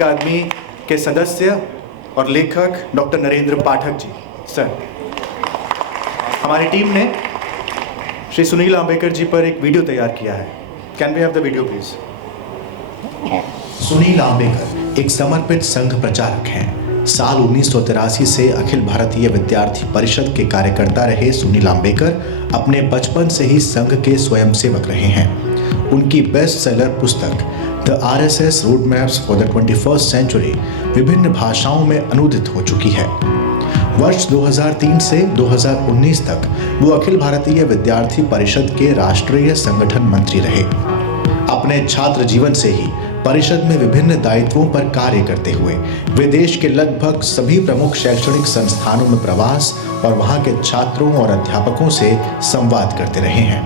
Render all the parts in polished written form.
अकादमी के सदस्य और लेखक डॉक्टर नरेंद्र पाठक जी। सर, हमारी टीम ने श्री सुनील आंबेकर जी पर एक वीडियो तैयार किया है। Can we have the video please? Sunil Ambekar एक समर्पित संघ प्रचारक हैं। साल 1983 से अखिल भारतीय विद्यार्थी परिषद के कार्यकर्ता रहे सुनील आंबेकर अपने बचपन से ही संघ के स्वयंसेवक रहे हैं। उनकी बेस्ट सेलर पुस्तक the RSS road maps for the 21st century विभिन्न भाषाओं में अनुदित हो चुकी है। वर्ष 2003 से 2019 तक वो अखिल भारतीय विद्यार्थी परिषद के राष्ट्रीय संगठन मंत्री रहे। अपने छात्र जीवन से ही परिषद में विभिन्न दायित्वों पर कार्य करते हुए वे देश के लगभग सभी प्रमुख शैक्षणिक संस्थानों में प्रवास और वहां के छात्रों और अध्यापकों से संवाद करते रहे हैं।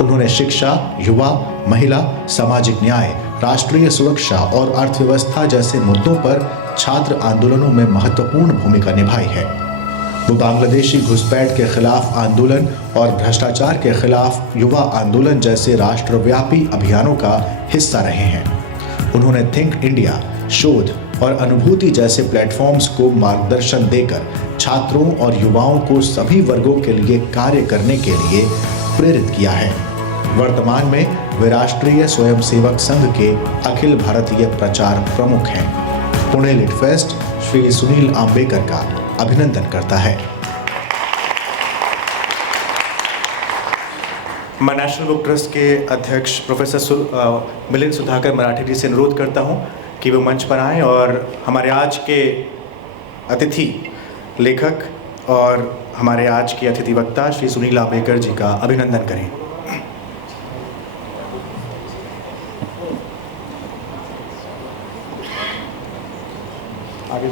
उन्होंने शिक्षा, युवा, महिला, सामाजिक न्याय, राष्ट्रीय सुरक्षा और अर्थव्यवस्था जैसे मुद्दों पर छात्र आंदोलनों में महत्वपूर्ण भूमिका निभाई है। वो बांग्लादेशी घुसपैठ के खिलाफ आंदोलन और भ्रष्टाचार के खिलाफ युवा आंदोलन जैसे राष्ट्रव्यापी अभियानों का हिस्सा रहे हैं। उन्होंने थिंक इंडिया, शोध और अनुभूति जैसे प्लेटफॉर्म्स को मार्गदर्शन देकर छात्रों और युवाओं को सभी वर्गों के लिए कार्य करने के लिए प्रेरित किया है। वर्तमान में वे राष्ट्रीय स्वयंसेवक संघ के अखिल भारतीय प्रचार प्रमुख हैं। पुणे लिट फेस्ट श्री सुनील आंबेकर का अभिनंदन करता है। मैं नेशनल बुक ट्रस्ट के अध्यक्ष प्रोफेसर मिलिंद सुधाकर मराठी जी से अनुरोध करता हूं कि वो मंच पर आएं और हमारे आज के अतिथि लेखक और हमारे आज के अतिथि वक्ता श्री सुनील आंबेकर जी का अभिनंदन करें। आगे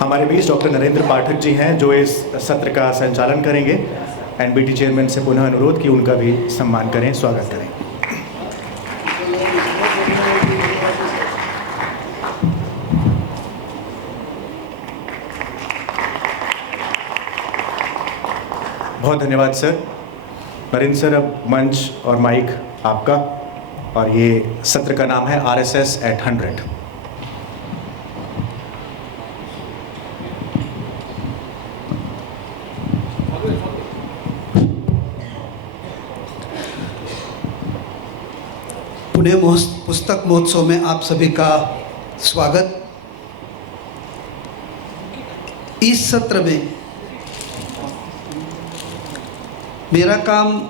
हमारे बीच डॉक्टर नरेंद्र पाठक जी हैं जो इस सत्र का संचालन करेंगे। NBT चेयरमैन से पुनः अनुरोध कि उनका भी सम्मान करें, स्वागत करें। बहुत धन्यवाद सर। नरेंद्र सर, अब मंच और माइक आपका, और ये सत्र का नाम है RSS at 100। पुणे पुस्तक महोत्सव में आप सभी का स्वागत। इस सत्र में मेरा काम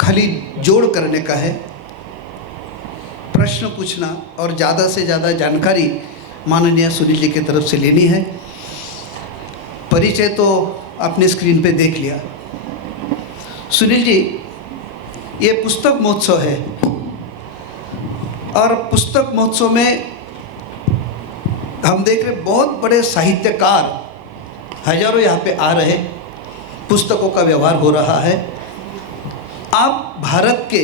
खाली जोड़ करने का है, प्रश्न पूछना और ज़्यादा से ज़्यादा जानकारी माननीय सुनील जी की तरफ से लेनी है। परिचय तो आपने स्क्रीन पे देख लिया। सुनील जी, ये पुस्तक महोत्सव है और पुस्तक महोत्सव में हम देख रहे बहुत बड़े साहित्यकार हजारों यहाँ पे आ रहे, पुस्तकों का व्यवहार हो रहा है। आप भारत के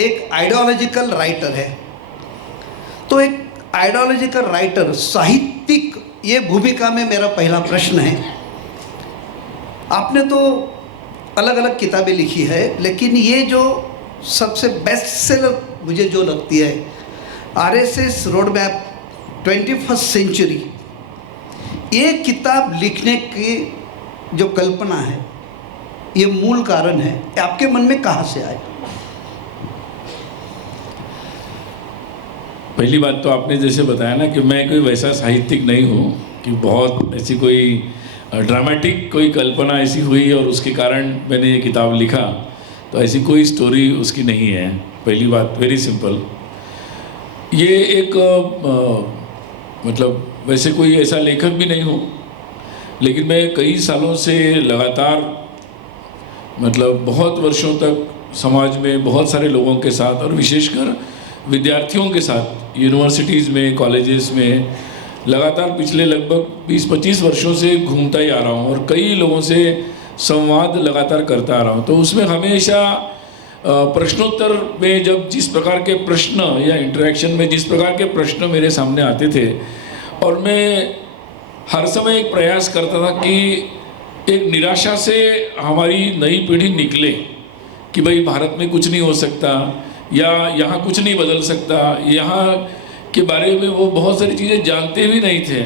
एक आइडियोलॉजिकल राइटर है, तो एक आइडियोलॉजिकल राइटर, साहित्यिक, ये भूमिका में मेरा पहला प्रश्न है। आपने तो अलग अलग किताबें लिखी है, लेकिन ये जो सबसे बेस्ट सेलर मुझे जो लगती है, RSS road map 21st century, ये किताब लिखने की जो कल्पना है, ये मूल कारण है, आपके मन में कहाँ से आया? पहली बात तो आपने जैसे बताया ना कि मैं कोई वैसा साहित्यिक नहीं हूँ कि बहुत ऐसी कोई ड्रामेटिक कोई कल्पना ऐसी हुई और उसके कारण मैंने ये किताब लिखा, तो ऐसी कोई स्टोरी उसकी नहीं है। पहली बात, वेरी सिंपल। ये एक मतलब वैसे कोई ऐसा लेखक भी नहीं हूँ, लेकिन मैं कई सालों से लगातार मतलब बहुत वर्षों तक समाज में बहुत सारे लोगों के साथ और विशेषकर विद्यार्थियों के साथ यूनिवर्सिटीज़ में, कॉलेजेस में लगातार पिछले लगभग 20-25 वर्षों से घूमता ही आ रहा हूँ और कई लोगों से संवाद लगातार करता आ रहा हूँ। तो उसमें हमेशा प्रश्नोत्तर में जब जिस प्रकार के प्रश्न या इंटरेक्शन में जिस प्रकार के प्रश्न मेरे सामने आते थे, और मैं हर समय एक प्रयास करता था कि एक निराशा से हमारी नई पीढ़ी निकले कि भाई भारत में कुछ नहीं हो सकता, या यहाँ कुछ नहीं बदल सकता, यहाँ के बारे में वो बहुत सारी चीज़ें जानते भी नहीं थे।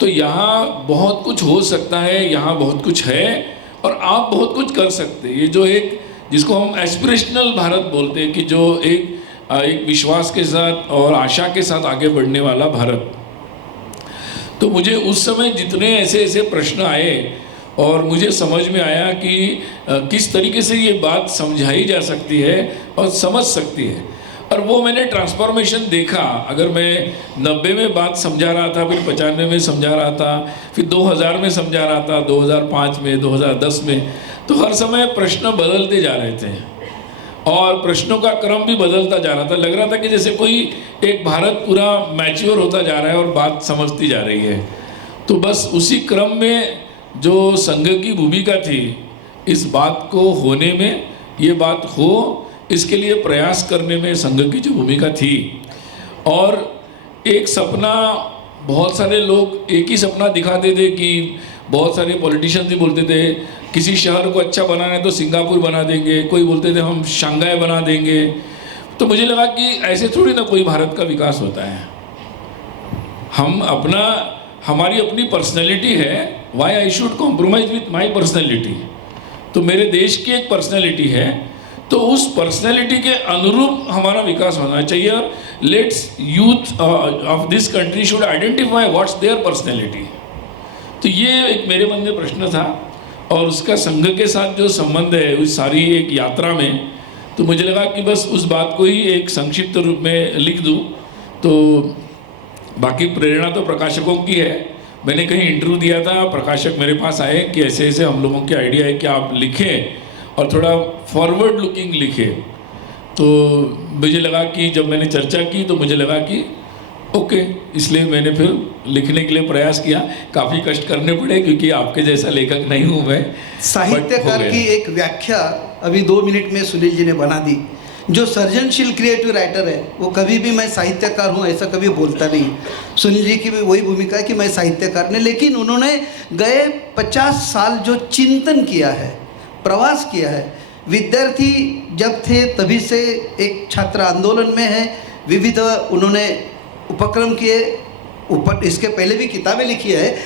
तो यहाँ बहुत कुछ हो सकता है, यहाँ बहुत कुछ है और आप बहुत कुछ कर सकते हैं। ये जो एक जिसको हम एस्पिरेशनल भारत बोलते हैं कि जो एक विश्वास के साथ और आशा के साथ आगे बढ़ने वाला भारत। तो मुझे उस समय जितने ऐसे ऐसे प्रश्न आए और मुझे समझ में आया कि किस तरीके से ये बात समझाई जा सकती है और समझ सकती है, और वो मैंने ट्रांसफॉर्मेशन देखा। अगर मैं 90 में बात समझा रहा था, फिर 95 में समझा रहा था, फिर 2000 में समझा रहा था, 2005 में, 2010 में, तो हर समय प्रश्न बदलते जा रहे थे और प्रश्नों का क्रम भी बदलता जा रहा था। लग रहा था कि जैसे कोई एक भारत पूरा मैच्योर होता जा रहा है और बात समझती जा रही है। तो बस उसी क्रम में जो संघ की भूमिका थी, इस बात को होने में, ये बात हो, इसके लिए प्रयास करने में संघ की जो भूमिका थी। और एक सपना, बहुत सारे लोग एक ही सपना दिखाते थे कि बहुत सारे पॉलिटिशियंस भी बोलते थे किसी शहर को अच्छा बनाना है तो सिंगापुर बना देंगे, कोई बोलते थे हम शंघाई बना देंगे। तो मुझे लगा कि ऐसे थोड़ी ना कोई भारत का विकास होता है। हमारी अपनी पर्सनैलिटी है, why I should compromise with my personality. तो मेरे देश की एक पर्सनैलिटी है, तो उस पर्सनैलिटी के अनुरूप हमारा विकास होना चाहिए। और let's youth of this country should identify what's their personality. तो ये एक मेरे मन में प्रश्न था, और उसका संघ के साथ जो संबंध है उस सारी एक यात्रा में, तो मुझे लगा कि बस उस बात को ही एक संक्षिप्त रूप में लिख दूं। तो बाकी प्रेरणा तो प्रकाशकों की है। मैंने कहीं इंटरव्यू दिया था, प्रकाशक मेरे पास आए कि ऐसे ऐसे हम लोगों की आइडिया है कि आप लिखें और थोड़ा फॉरवर्ड लुकिंग लिखें। तो मुझे लगा कि जब मैंने चर्चा की तो मुझे लगा कि ओके, इसलिए मैंने फिर लिखने के लिए प्रयास किया। काफ़ी कष्ट करने पड़े क्योंकि आपके जैसा लेखक नहीं हूँ मैं। साहित्यकार की एक व्याख्या अभी 2 मिनट में सुनील जी ने बना दी। जो सर्जनशील क्रिएटिव राइटर है वो कभी भी मैं साहित्यकार हूँ ऐसा कभी बोलता नहीं। सुनील जी की भी वही भूमिका है कि मैं साहित्यकार नहीं, लेकिन उन्होंने गए 50 साल जो चिंतन किया है, प्रवास किया है। विद्यार्थी जब थे तभी से एक छात्र आंदोलन में है, विविध उन्होंने उपक्रम किए, इसके पहले भी किताबें लिखी है।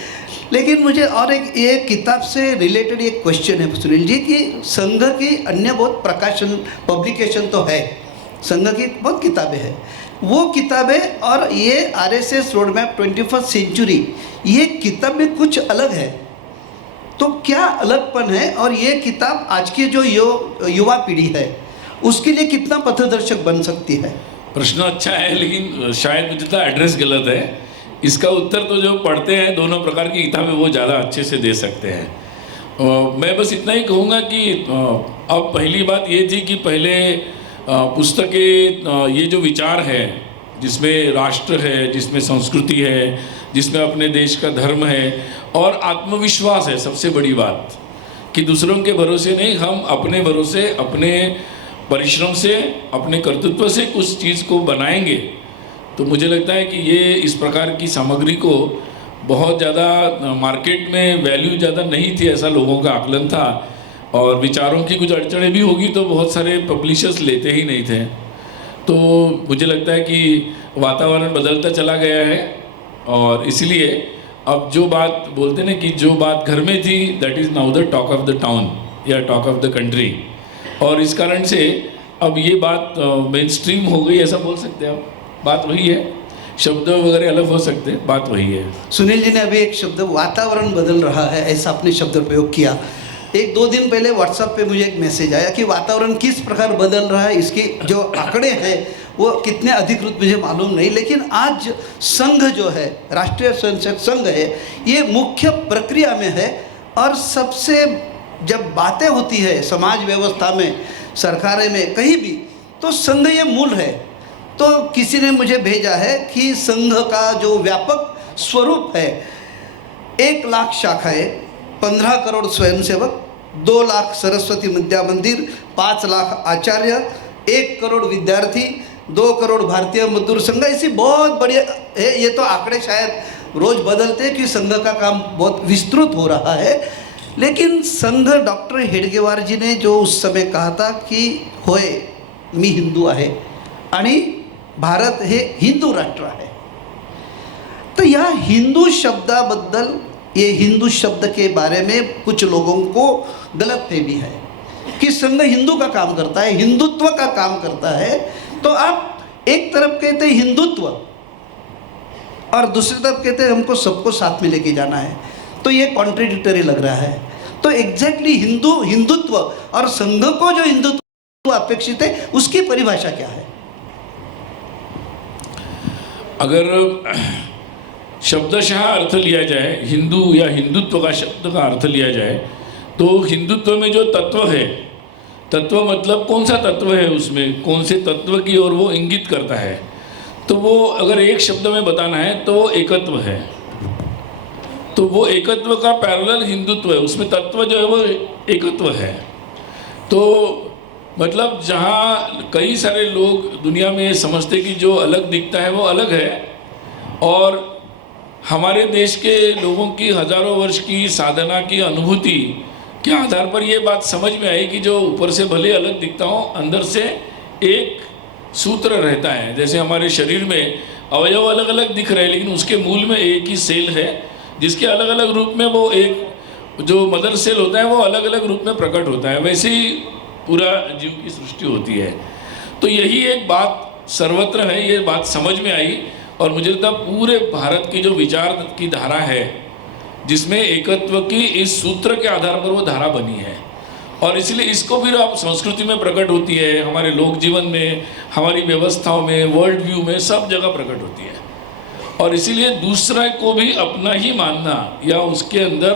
लेकिन मुझे और एक ये किताब से रिलेटेड एक क्वेश्चन है सुनील जी कि संघ की अन्य बहुत प्रकाशन पब्लिकेशन तो है, संघ की बहुत किताबें हैं, वो किताबें और ये RSS road map 21st century, ये किताब में कुछ अलग है। तो क्या अलगपन है, और ये किताब आज की जो युवा पीढ़ी है उसके लिए कितना पथदर्शक बन सकती है? प्रश्न अच्छा है, लेकिन शायद मुझे तो एड्रेस गलत है। इसका उत्तर तो जो पढ़ते हैं दोनों प्रकार की किताबें वो ज़्यादा अच्छे से दे सकते हैं। मैं बस इतना ही कहूँगा कि अब पहली बात ये थी कि पहले पुस्तकें, ये जो विचार है जिसमें राष्ट्र है, जिसमें संस्कृति है, जिसमें अपने देश का धर्म है और आत्मविश्वास है, सबसे बड़ी बात कि दूसरों के भरोसे नहीं, हम अपने भरोसे, अपने परिश्रम से, अपने कर्तृत्व से कुछ चीज़ को बनाएंगे। तो मुझे लगता है कि ये इस प्रकार की सामग्री को बहुत ज़्यादा मार्केट में वैल्यू ज़्यादा नहीं थी, ऐसा लोगों का आकलन था। और विचारों की कुछ अड़चनें भी होगी तो बहुत सारे पब्लिशर्स लेते ही नहीं थे। तो मुझे लगता है कि वातावरण बदलता चला गया है, और इसलिए अब जो बात बोलते ना कि जो बात घर में थी that is now the talk of the town या टॉक ऑफ द कंट्री। और इस कारण से अब ये बात मेन स्ट्रीम हो गई, ऐसा बोल सकते हैं आप। बात वही है, शब्द वगैरह अलग हो सकते हैं, बात वही है। सुनील जी ने अभी एक शब्द वातावरण बदल रहा है ऐसा आपने शब्द प्रयोग किया। 1-2 दिन पहले व्हाट्सएप पे मुझे एक मैसेज आया कि वातावरण किस प्रकार बदल रहा है, इसके जो आंकड़े हैं वो कितने अधिकृत मुझे मालूम नहीं, लेकिन आज संघ जो है, राष्ट्रीय स्वयंसेवक संघ है, ये मुख्य प्रक्रिया में है। और सबसे जब बातें होती है समाज व्यवस्था में, सरकारें में, कहीं भी, तो संघ ये मूल है। तो किसी ने मुझे भेजा है कि संघ का जो व्यापक स्वरूप है, 1 लाख शाखाएं, 15 करोड़ स्वयंसेवक 2 लाख सरस्वती विद्या मंदिर, 5 लाख आचार्य, 1 करोड़ विद्यार्थी, 2 करोड़ भारतीय मजदूर संघ, ऐसी बहुत बढ़िया है। ये तो आंकड़े शायद रोज बदलते कि संघ का काम बहुत विस्तृत हो रहा है, लेकिन संघ डॉक्टर हेडगेवार जी ने जो उस समय कहा था कि होय मी हिंदू आहे आणि भारत हे हिंदू राष्ट्र आहे, तो या हिंदू शब्दाबद्दल, ये हिंदू शब्द के बारे में कुछ लोगों को गलतफहमी है कि संघ हिंदू का काम करता है, हिंदुत्व का काम करता है। तो आप एक तरफ कहते हैं हिंदुत्व और दूसरी तरफ कहते हैं हमको सबको साथ में लेके जाना है, तो ये कॉन्ट्रडिक्टरी लग रहा है। तो एग्जैक्टली हिंदुत्व और संघ को जो हिंदुत्व अपेक्षित है उसकी परिभाषा क्या है? अगर शब्दशः अर्थ लिया जाए, हिंदू या हिंदुत्व का शब्द का अर्थ लिया जाए, तो हिंदुत्व में जो तत्व है, तत्व मतलब कौन सा तत्व है, उसमें कौन से तत्व की ओर वो इंगित करता है, तो वो अगर एक शब्द में बताना है तो वो एकत्व है। तो वो एकत्व का पैरेलल हिंदुत्व है, उसमें तत्व जो है वो एकत्व है। तो मतलब जहाँ कई सारे लोग दुनिया में समझते कि जो अलग दिखता है वो अलग है, और हमारे देश के लोगों की हज़ारों वर्ष की साधना की अनुभूति के आधार पर ये बात समझ में आई कि जो ऊपर से भले अलग दिखता हो, अंदर से एक सूत्र रहता है। जैसे हमारे शरीर में अवयव अलग अलग दिख रहे हैं, लेकिन उसके मूल में एक ही सेल है, जिसके अलग अलग रूप में वो एक जो मदर सेल होता है वो अलग अलग रूप में प्रकट होता है। वैसे ही पूरा जीव की सृष्टि होती है। तो यही एक बात सर्वत्र है, ये बात समझ में आई, और मुझे लगता पूरे भारत की जो विचार की धारा है, जिसमें एकत्व की इस सूत्र के आधार पर वो धारा बनी है, और इसलिए इसको फिर आप संस्कृति में प्रकट होती है, हमारे लोक जीवन में, हमारी व्यवस्थाओं में, वर्ल्ड व्यू में, सब जगह प्रकट होती है। और इसीलिए दूसरे को भी अपना ही मानना, या उसके अंदर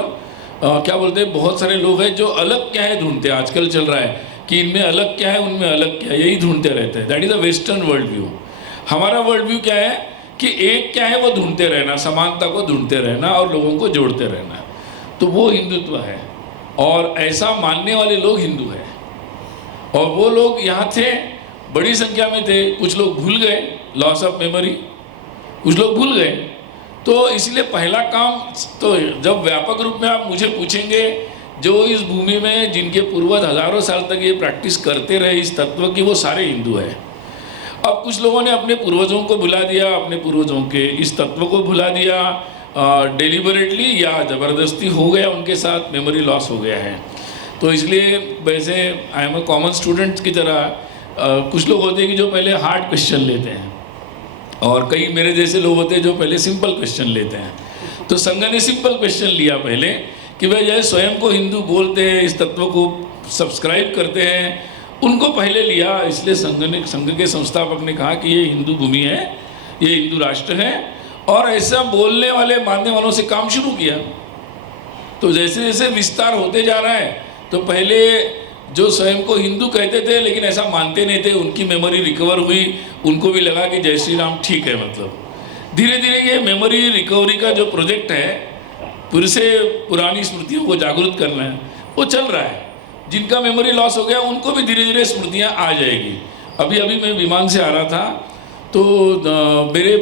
क्या बोलते हैं, बहुत सारे लोग हैं जो अलग क्या है ढूंढते हैं। आजकल चल रहा है कि इनमें अलग क्या है, उनमें अलग क्या है, यही ढूंढते रहते हैं। That is the western world view. हमारा वर्ल्ड व्यू क्या है कि एक क्या है वो ढूंढते रहना, समानता को ढूंढते रहना और लोगों को जोड़ते रहना, तो वो हिंदुत्व है। और ऐसा मानने वाले लोग हिंदू हैं, और वो लोग यहाँ थे, बड़ी संख्या में थे। कुछ लोग भूल गए, लॉस ऑफ मेमोरी, कुछ लोग भूल गए। तो इसलिए पहला काम, तो जब व्यापक रूप में आप मुझे पूछेंगे, जो इस भूमि में जिनके पूर्वज हजारों साल तक ये प्रैक्टिस करते रहे इस तत्व की, वो सारे हिंदू हैं। अब कुछ लोगों ने अपने पूर्वजों को भुला दिया, अपने पूर्वजों के इस तत्व को भुला दिया, डेलिबरेटली या ज़बरदस्ती हो गया, उनके साथ मेमोरी लॉस हो गया है। तो इसलिए वैसे I am a common student की तरह कुछ लोग होते हैं कि जो पहले हार्ड क्वेश्चन लेते हैं, और कई मेरे जैसे लोग होते हैं जो पहले सिंपल क्वेश्चन लेते हैं। तो संघ ने सिंपल क्वेश्चन लिया पहले कि भाई जैसे स्वयं को हिंदू बोलते हैं, इस तत्व को सब्सक्राइब करते हैं, उनको पहले लिया। इसलिए संघ के संस्थापक ने कहा कि ये हिंदू भूमि है, ये हिंदू राष्ट्र है, और ऐसा बोलने वाले मानने वालों से काम शुरू किया। तो जैसे जैसे विस्तार होते जा रहा है, तो पहले जो स्वयं को हिंदू कहते थे लेकिन ऐसा मानते नहीं थे, उनकी मेमोरी रिकवर हुई, उनको भी लगा कि जय श्री राम ठीक है। मतलब धीरे धीरे ये मेमोरी रिकवरी का जो प्रोजेक्ट है, फिर से पुरानी स्मृतियों को जागृत करना है, वो चल रहा है। जिनका मेमोरी लॉस हो गया उनको भी धीरे धीरे स्मृतियाँ आ जाएगी। अभी मैं विमान से आ रहा था, तो मेरे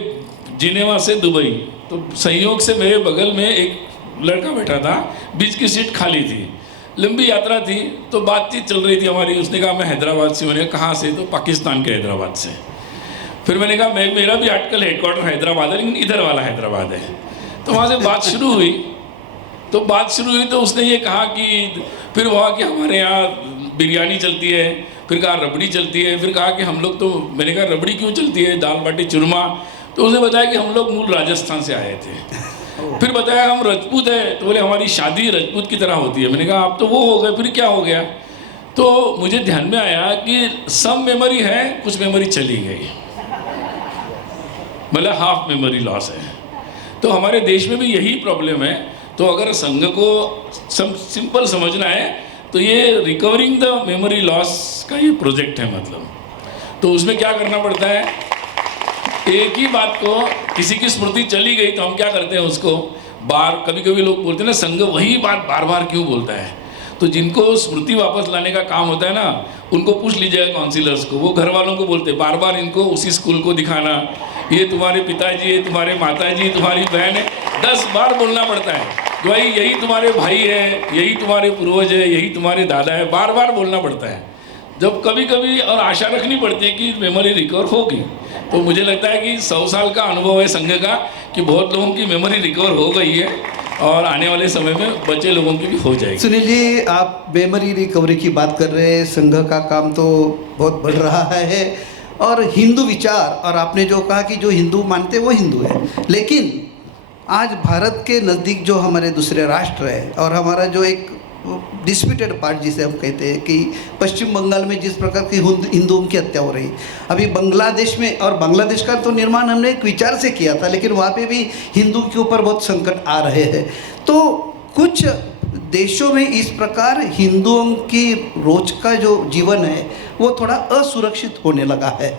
जिनेवा से दुबई, तो संयोग से मेरे बगल में एक लड़का बैठा था, बीच की सीट खाली थी, लंबी यात्रा थी, तो बातचीत चल रही थी हमारी। उसने कहा मैं हैदराबाद से। मैंने कहा कहाँ से? तो पाकिस्तान के हैदराबाद से। फिर मैंने कहा मेरा भी आजकल हेडक्वार्टर हैदराबाद है, लेकिन इधर वाला हैदराबाद है। तो वहाँ से बात शुरू हुई, तो उसने ये कहा कि फिर वहाँ कि हमारे यहाँ बिरयानी चलती है, फिर कहा रबड़ी चलती है, फिर कहा कि हम लोग तो, मैंने कहा रबड़ी क्यों चलती है, दाल बाटी चूरमा। तो उसने बताया कि हम लोग मूल राजस्थान से आए थे। फिर बताया हम राजपूत है, तो बोले हमारी शादी राजपूत की तरह होती है। मैंने कहा आप तो वो हो गए, फिर क्या हो गया? तो मुझे ध्यान में आया कि सब मेमोरी है, कुछ मेमोरी चली गई, मतलब हाफ मेमोरी लॉस है। तो हमारे देश में भी यही प्रॉब्लम है। तो अगर संघ को सिंपल समझना है तो ये रिकवरिंग द मेमोरी लॉस का ये प्रोजेक्ट है। मतलब तो उसमें क्या करना पड़ता है, एक ही बात को, किसी की स्मृति चली गई तो हम क्या करते हैं उसको कभी कभी लोग बोलते हैं ना, संघ वही बात बार बार क्यों बोलता है। तो तो जिनको स्मृति वापस लाने का काम होता है ना, उनको पूछ लीजिएगा काउंसिलर्स को, वो घर वालों को बोलते बार बार इनको उसी स्कूल को दिखाना, ये तुम्हारे पिताजी, ये तुम्हारे माताजी, तुम्हारी बहन है, 10 बार बोलना पड़ता है कि भाई यही तुम्हारे भाई है, यही तुम्हारे पूर्वज है, यही तुम्हारे दादा है, बार बार बोलना पड़ता है। जब कभी कभी और आशा रखनी पड़ती है कि मेमोरी रिकवर होगी। तो मुझे लगता है कि 100 साल का अनुभव है संघ का कि बहुत लोगों की मेमोरी रिकवर हो गई है और आने वाले समय में बचे लोगों की भी हो जाएगी। सुनील जी, आप मेमोरी रिकवरी की बात कर रहे हैं, संघ का काम तो बहुत बढ़ रहा है और हिंदू विचार, और आपने जो कहा कि जो हिंदू मानते हैं वो हिंदू है, लेकिन आज भारत के नज़दीक जो हमारे दूसरे राष्ट्र है और हमारा जो एक डिस्प्यूटेड पार्ट जिसे हम कहते हैं कि पश्चिम बंगाल में जिस प्रकार की हिंदुओं की हत्या हो रही, अभी बांग्लादेश में, और बांग्लादेश का तो निर्माण हमने एक विचार से किया था, लेकिन वहाँ पे भी हिंदू के ऊपर बहुत संकट आ रहे हैं। तो कुछ देशों में इस प्रकार हिंदुओं की रोज का जो जीवन है वो थोड़ा असुरक्षित होने लगा है।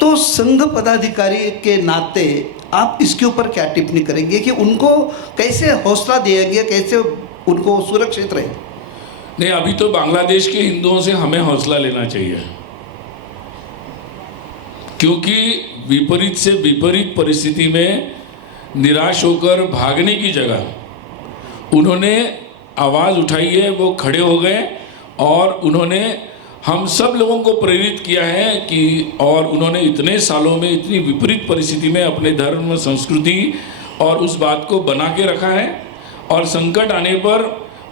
तो संघ पदाधिकारी के नाते आप इसके ऊपर क्या टिप्पणी करेंगे कि उनको कैसे हौसला देंगे, कैसे उनको सुरक्षित रहे? नहीं, अभी तो बांग्लादेश के हिंदुओं से हमें हौसला लेना चाहिए, क्योंकि विपरीत से विपरीत परिस्थिति में निराश होकर भागने की जगह उन्होंने आवाज़ उठाई है, वो खड़े हो गए और उन्होंने हम सब लोगों को प्रेरित किया है कि, और उन्होंने इतने सालों में इतनी विपरीत परिस्थिति में अपने धर्म, संस्कृति और उस बात को बना के रखा है, और संकट आने पर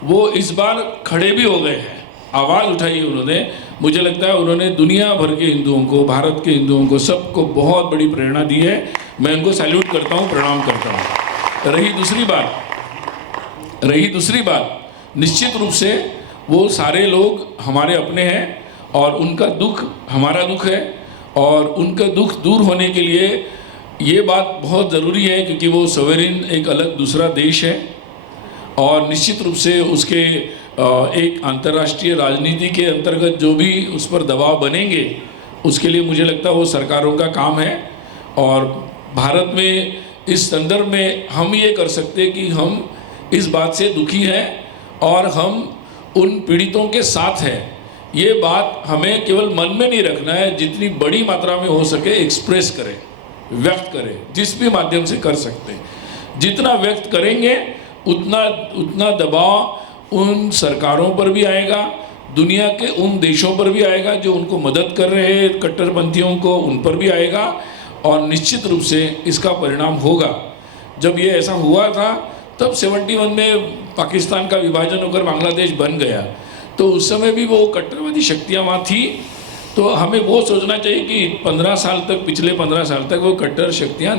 वो इस बार खड़े भी हो गए हैं, आवाज़ उठाई उन्होंने। मुझे लगता है उन्होंने दुनिया भर के हिंदुओं को, भारत के हिंदुओं को, सबको बहुत बड़ी प्रेरणा दी है। मैं उनको सैल्यूट करता हूँ, प्रणाम करता हूँ। रही दूसरी बात, निश्चित रूप से वो सारे लोग हमारे अपने हैं और उनका दुख हमारा दुख है, और उनका दुख दूर होने के लिए ये बात बहुत ज़रूरी है, क्योंकि वो सॉवरेन एक अलग दूसरा देश है और निश्चित रूप से उसके एक अंतर्राष्ट्रीय राजनीति के अंतर्गत जो भी उस पर दबाव बनेंगे, उसके लिए मुझे लगता है वो सरकारों का काम है। और भारत में इस संदर्भ में हम ये कर सकते हैं कि हम इस बात से दुखी हैं और हम उन पीड़ितों के साथ हैं। ये बात हमें केवल मन में नहीं रखना है, जितनी बड़ी मात्रा में हो सके एक्सप्रेस करें, व्यक्त करें, जिस भी माध्यम से कर सकते हैं। जितना व्यक्त करेंगे उतना दबाव उन सरकारों पर भी आएगा, दुनिया के उन देशों पर भी आएगा जो उनको मदद कर रहे हैं कट्टरपंथियों को, उन पर भी आएगा, और निश्चित रूप से इसका परिणाम होगा। जब ये ऐसा हुआ था तब 71 में पाकिस्तान का विभाजन होकर बांग्लादेश बन गया, तो उस समय भी वो कट्टरवादी शक्तियाँ वहाँ थी। तो हमें वो सोचना चाहिए कि 15 साल तक, पिछले 15 साल तक वो कट्टर शक्तियाँ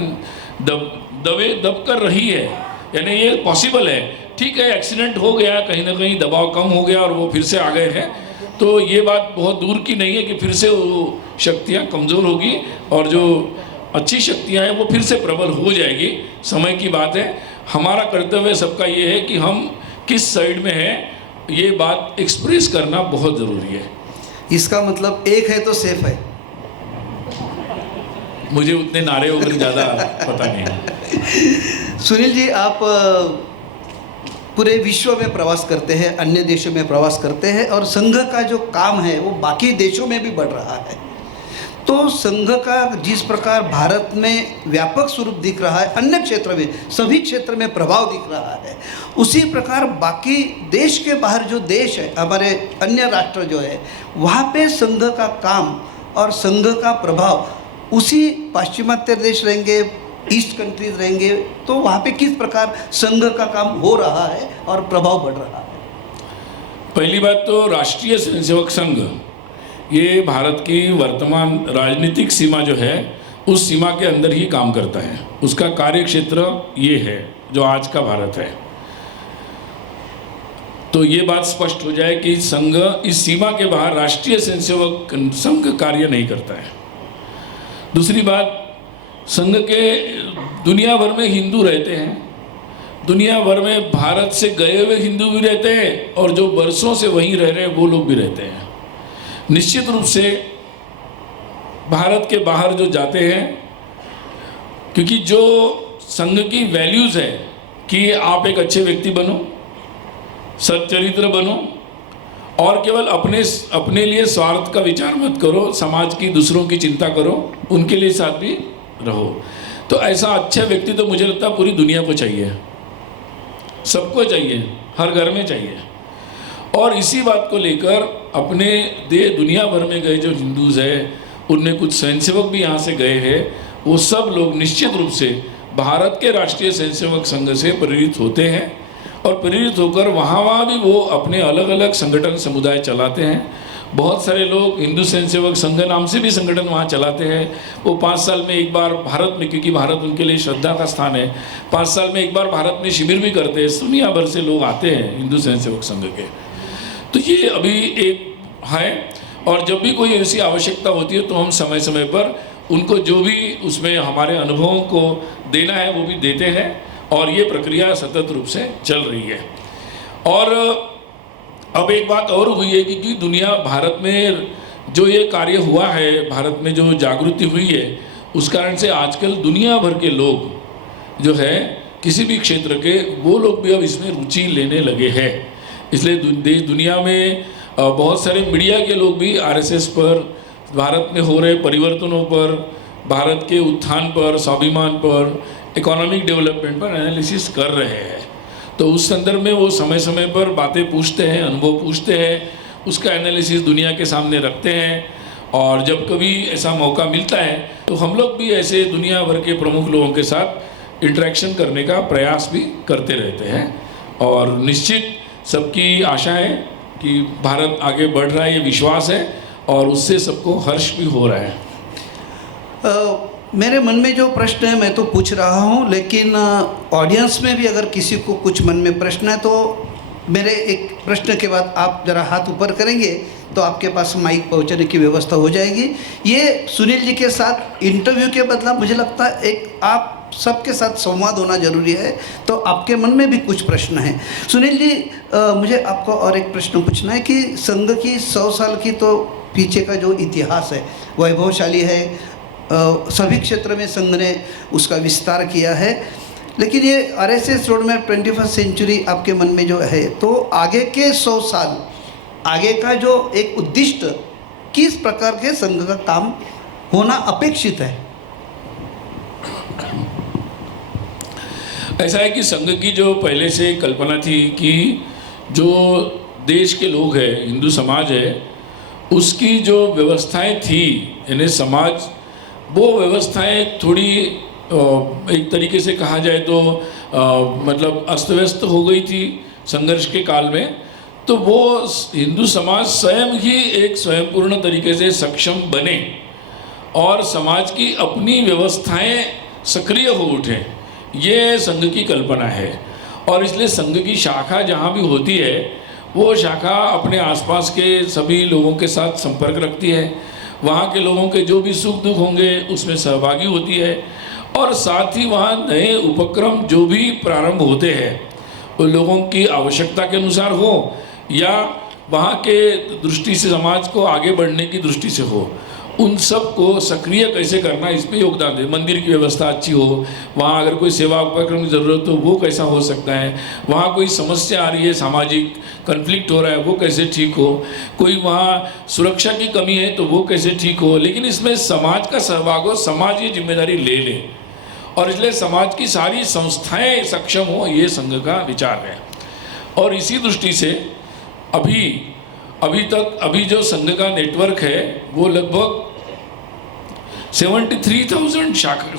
दब कर रही है, यानी ये पॉसिबल है। ठीक है, एक्सीडेंट हो गया, कहीं ना कहीं दबाव कम हो गया और वो फिर से आ गए हैं, तो ये बात बहुत दूर की नहीं है कि फिर से वो शक्तियाँ कमज़ोर होगी और जो अच्छी शक्तियाँ हैं वो फिर से प्रबल हो जाएगी। समय की बात है। हमारा कर्तव्य सबका ये है कि हम किस साइड में हैं, ये बात एक्सप्रेस करना बहुत ज़रूरी है। इसका मतलब एक है तो सेफ है। मुझे उतने नारे वगैरह ज़्यादा पता नहीं है। सुनील जी, आप पूरे विश्व में प्रवास करते हैं, अन्य देशों में प्रवास करते हैं, और संघ का जो काम है वो बाकी देशों में भी बढ़ रहा है। तो संघ का जिस प्रकार भारत में व्यापक स्वरूप दिख रहा है, अन्य क्षेत्र में, सभी क्षेत्र में प्रभाव दिख रहा है, उसी प्रकार बाकी देश के बाहर जो देश है, हमारे अन्य राष्ट्र जो है, वहाँ पे संघ का काम और संघ का प्रभाव उसी पाश्चिमात्य देश रहेंगे, ईस्ट कंट्रीज रहेंगे, तो वहाँ पे किस प्रकार संघ का काम हो रहा है और प्रभाव बढ़ रहा है? पहली बात तो राष्ट्रीय स्वयंसेवक संघ ये भारत की वर्तमान राजनीतिक सीमा जो है उस सीमा के अंदर ही काम करता है। उसका कार्य क्षेत्र ये है जो आज का भारत है। तो ये बात स्पष्ट हो जाए कि संघ इस सीमा के बाहर राष्ट्रीय स्वयंसेवक संघ कार्य नहीं करता है। दूसरी बात, संघ के दुनिया भर में हिंदू रहते हैं, दुनिया भर में भारत से गए हुए हिंदू भी रहते हैं और जो बरसों से वहीं रह रहे हैं वो लोग भी रहते हैं। निश्चित रूप से भारत के बाहर जो जाते हैं, क्योंकि जो संघ की वैल्यूज़ है कि आप एक अच्छे व्यक्ति बनो, सच्चरित्र बनो, और केवल अपने लिए स्वार्थ का विचार मत करो, समाज की दूसरों की चिंता करो, उनके लिए साथ भी रहो। तो ऐसा अच्छा व्यक्ति तो मुझे लगता है पूरी दुनिया को चाहिए, सबको चाहिए, हर घर में चाहिए। और इसी बात को लेकर अपने दुनिया भर में गए जो हिंदूज़ हैं, उनमें कुछ स्वयंसेवक भी यहाँ से गए हैं, वो सब लोग निश्चित रूप से भारत के राष्ट्रीय स्वयंसेवक संघ से प्रेरित होते हैं और प्रेरित होकर वहाँ भी वो अपने अलग अलग संगठन समुदाय चलाते हैं। बहुत सारे लोग हिंदू स्वयंसेवक संघ नाम से भी संगठन वहाँ चलाते हैं। वो 5 साल में एक बार भारत में, क्योंकि भारत उनके लिए श्रद्धा का स्थान है, 5 साल में एक बार भारत में शिविर भी करते हैं। दुनिया भर से लोग आते हैं हिंदू स्वयंसेवक संघ के। तो ये अभी एक है, और जब भी कोई ऐसी आवश्यकता होती है तो हम समय समय पर उनको जो भी उसमें हमारे अनुभवों को देना है वो भी देते हैं, और ये प्रक्रिया सतत रूप से चल रही है। और अब एक बात और हुई है कि दुनिया, भारत में जो ये कार्य हुआ है, भारत में जो जागृति हुई है, उस कारण से आजकल दुनिया भर के लोग जो है किसी भी क्षेत्र के, वो लोग भी अब इसमें रुचि लेने लगे हैं। इसलिए देश दुनिया में बहुत सारे मीडिया के लोग भी आरएसएस पर, भारत में हो रहे परिवर्तनों पर, भारत के उत्थान पर, स्वाभिमान पर, इकोनॉमिक डेवलपमेंट पर एनालिसिस कर रहे हैं। तो उस संदर्भ में वो समय समय पर बातें पूछते हैं, अनुभव पूछते हैं, उसका एनालिसिस दुनिया के सामने रखते हैं। और जब कभी ऐसा मौका मिलता है तो हम लोग भी ऐसे दुनिया भर के प्रमुख लोगों के साथ इंटरेक्शन करने का प्रयास भी करते रहते हैं। और निश्चित सबकी आशा है कि भारत आगे बढ़ रहा है, ये विश्वास है, और उससे सबको हर्ष भी हो रहा है। मेरे मन में जो प्रश्न है मैं तो पूछ रहा हूँ, लेकिन ऑडियंस में भी अगर किसी को कुछ मन में प्रश्न है तो मेरे एक प्रश्न के बाद आप ज़रा हाथ ऊपर करेंगे तो आपके पास माइक पहुँचने की व्यवस्था हो जाएगी। ये सुनील जी के साथ इंटरव्यू के बदला मुझे लगता है एक आप सबके साथ संवाद होना जरूरी है, तो आपके मन में भी कुछ प्रश्न हैं। सुनील जी, मुझे आपको और एक प्रश्न पूछना है कि संघ की 100 साल की तो पीछे का जो इतिहास है वैभवशाली है, सभी क्षेत्र में संघ ने उसका विस्तार किया है, लेकिन ये आरएसएस रोड में 21st सेंचुरी आपके मन में जो है, तो आगे के 100 साल आगे का जो एक उद्दिष्ट, किस प्रकार के संघ का काम होना अपेक्षित है? ऐसा है कि संघ की जो पहले से कल्पना थी कि जो देश के लोग हैं, हिंदू समाज है, उसकी जो व्यवस्थाएं थी, यानी समाज, वो व्यवस्थाएं थोड़ी एक तरीके से कहा जाए तो मतलब अस्त व्यस्त हो गई थी संघर्ष के काल में। तो वो हिंदू समाज स्वयं ही एक स्वयंपूर्ण तरीके से सक्षम बने और समाज की अपनी व्यवस्थाएं सक्रिय हो उठे, ये संघ की कल्पना है। और इसलिए संघ की शाखा जहाँ भी होती है, वो शाखा अपने आसपास के सभी लोगों के साथ संपर्क रखती है, वहाँ के लोगों के जो भी सुख दुख होंगे उसमें सहभागी होती है, और साथ ही वहाँ नए उपक्रम जो भी प्रारंभ होते हैं वो लोगों की आवश्यकता के अनुसार हो या वहाँ के दृष्टि से, समाज को आगे बढ़ने की दृष्टि से हो, उन सब को सक्रिय कैसे करना, इसमें योगदान दे। मंदिर की व्यवस्था अच्छी हो, वहाँ अगर कोई सेवा उपक्रम की ज़रूरत हो वो कैसा हो सकता है, वहाँ कोई समस्या आ रही है, सामाजिक कन्फ्लिक्ट हो रहा है वो कैसे ठीक हो, कोई वहाँ सुरक्षा की कमी है तो वो कैसे ठीक हो, लेकिन इसमें समाज का सहभाग हो, समाज ये जिम्मेदारी ले ले, और इसलिए समाज की सारी संस्थाएं सक्षम हो, ये संघ का विचार है। और इसी दृष्टि से अभी जो संघ का नेटवर्क है वो लगभग 73,000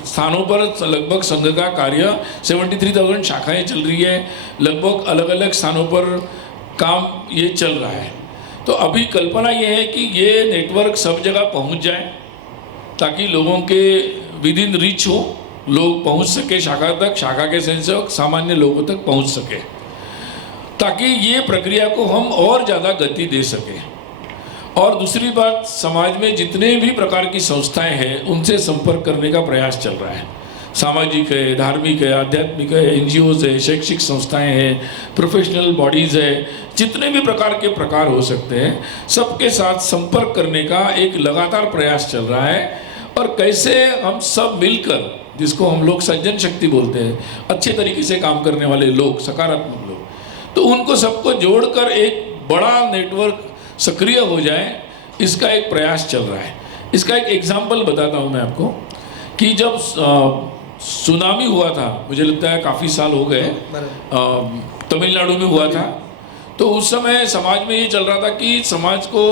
स्थानों पर लगभग संघ का कार्य, 73,000 शाखाएं चल रही है, लगभग अलग अलग स्थानों पर काम ये चल रहा है। तो अभी कल्पना ये है कि ये नेटवर्क सब जगह पहुंच जाए ताकि लोगों के विद इन रीच हो, लोग पहुंच सके शाखा तक, शाखा के स्वयंसेवक सामान्य लोगों तक पहुंच सके, ताकि ये प्रक्रिया को हम और ज़्यादा गति दे सकें। और दूसरी बात, समाज में जितने भी प्रकार की संस्थाएं हैं उनसे संपर्क करने का प्रयास चल रहा है। सामाजिक है, धार्मिक है, आध्यात्मिक है, एनजीओज है, शैक्षिक संस्थाएं हैं, प्रोफेशनल बॉडीज़ है, जितने भी प्रकार के प्रकार हो सकते हैं, सबके साथ संपर्क करने का एक लगातार प्रयास चल रहा है। और कैसे हम सब मिलकर, जिसको हम लोग सज्जन शक्ति बोलते हैं, अच्छे तरीके से काम करने वाले लोग, सकारात्मक लोग, तो उनको सबको जोड़कर एक बड़ा नेटवर्क सक्रिय हो जाए, इसका एक प्रयास चल रहा है। इसका एक एग्जाम्पल बताता हूँ मैं आपको कि जब सुनामी हुआ था, मुझे लगता है काफ़ी साल हो गए, तमिलनाडु में हुआ था, तो उस समय समाज में ये चल रहा था कि समाज को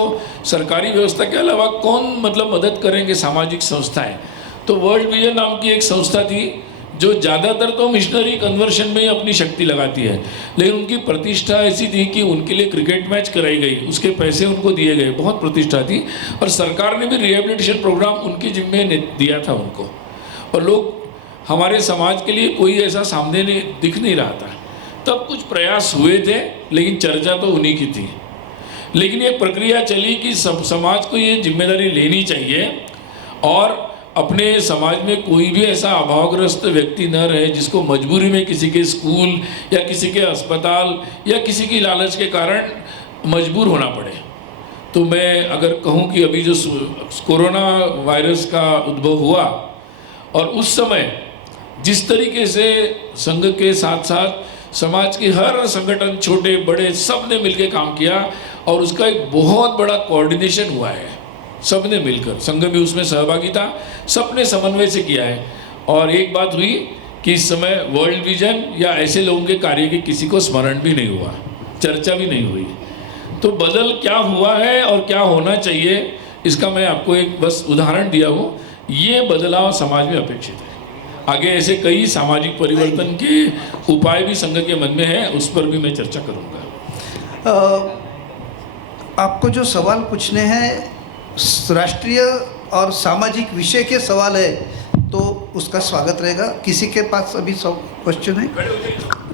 सरकारी व्यवस्था के अलावा कौन मतलब मदद करेंगे, सामाजिक संस्थाएं। तो वर्ल्ड विजन नाम की एक संस्था थी जो ज़्यादातर तो मिशनरी कन्वर्शन में ही अपनी शक्ति लगाती है, लेकिन उनकी प्रतिष्ठा ऐसी थी कि उनके लिए क्रिकेट मैच कराई गई, उसके पैसे उनको दिए गए, बहुत प्रतिष्ठा थी, और सरकार ने भी रिहेबिलिटेशन प्रोग्राम उनकी जिम्मे दिया था उनको। और लोग, हमारे समाज के लिए कोई ऐसा सामने दिख नहीं रहा था। तब कुछ प्रयास हुए थे, लेकिन चर्चा तो उन्हीं की थी। लेकिन ये प्रक्रिया चली कि समाज को ये जिम्मेदारी लेनी चाहिए और अपने समाज में कोई भी ऐसा अभावग्रस्त व्यक्ति न रहे जिसको मजबूरी में किसी के स्कूल या किसी के अस्पताल या किसी की लालच के कारण मजबूर होना पड़े। तो मैं अगर कहूँ कि अभी जो कोरोना वायरस का उद्भव हुआ और उस समय जिस तरीके से संघ के साथ साथ समाज के हर संगठन, छोटे बड़े, सब ने मिलकर काम किया और उसका एक बहुत बड़ा कोऑर्डिनेशन हुआ है। सब ने मिलकर, संघ भी उसमें सहभागी था, सबने समन्वय से किया है। और एक बात हुई कि इस समय वर्ल्ड विजन या ऐसे लोगों के कार्य के किसी को स्मरण भी नहीं हुआ, चर्चा भी नहीं हुई। तो बदल क्या हुआ है और क्या होना चाहिए, इसका मैं आपको एक बस उदाहरण दिया हूँ। ये बदलाव समाज में अपेक्षित है। आगे ऐसे कई सामाजिक परिवर्तन के उपाय भी संघ के मन में है, उस पर भी मैं चर्चा करूँगा। आपको जो सवाल पूछने हैं राष्ट्रीय और सामाजिक विषय के सवाल है, तो उसका स्वागत रहेगा। किसी के पास अभी सब क्वेश्चन है,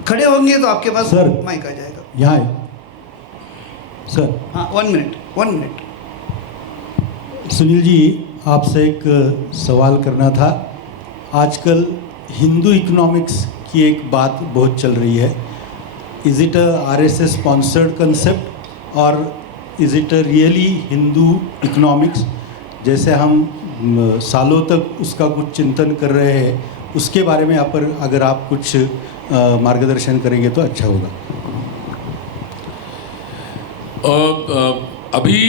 खड़े होंगे तो आपके पास सर माइक आ जाएगा। यहाँ है सर। हाँ, 1 मिनट। सुनील जी, आपसे एक सवाल करना था। आजकल हिंदू इकोनॉमिक्स की एक बात बहुत चल रही है। Is it a RSS sponsored concept और is it really Hindu economics? जैसे हम सालों तक उसका कुछ चिंतन कर रहे हैं, उसके बारे में यहाँ पर अगर आप कुछ मार्गदर्शन करेंगे तो अच्छा होगा। अभी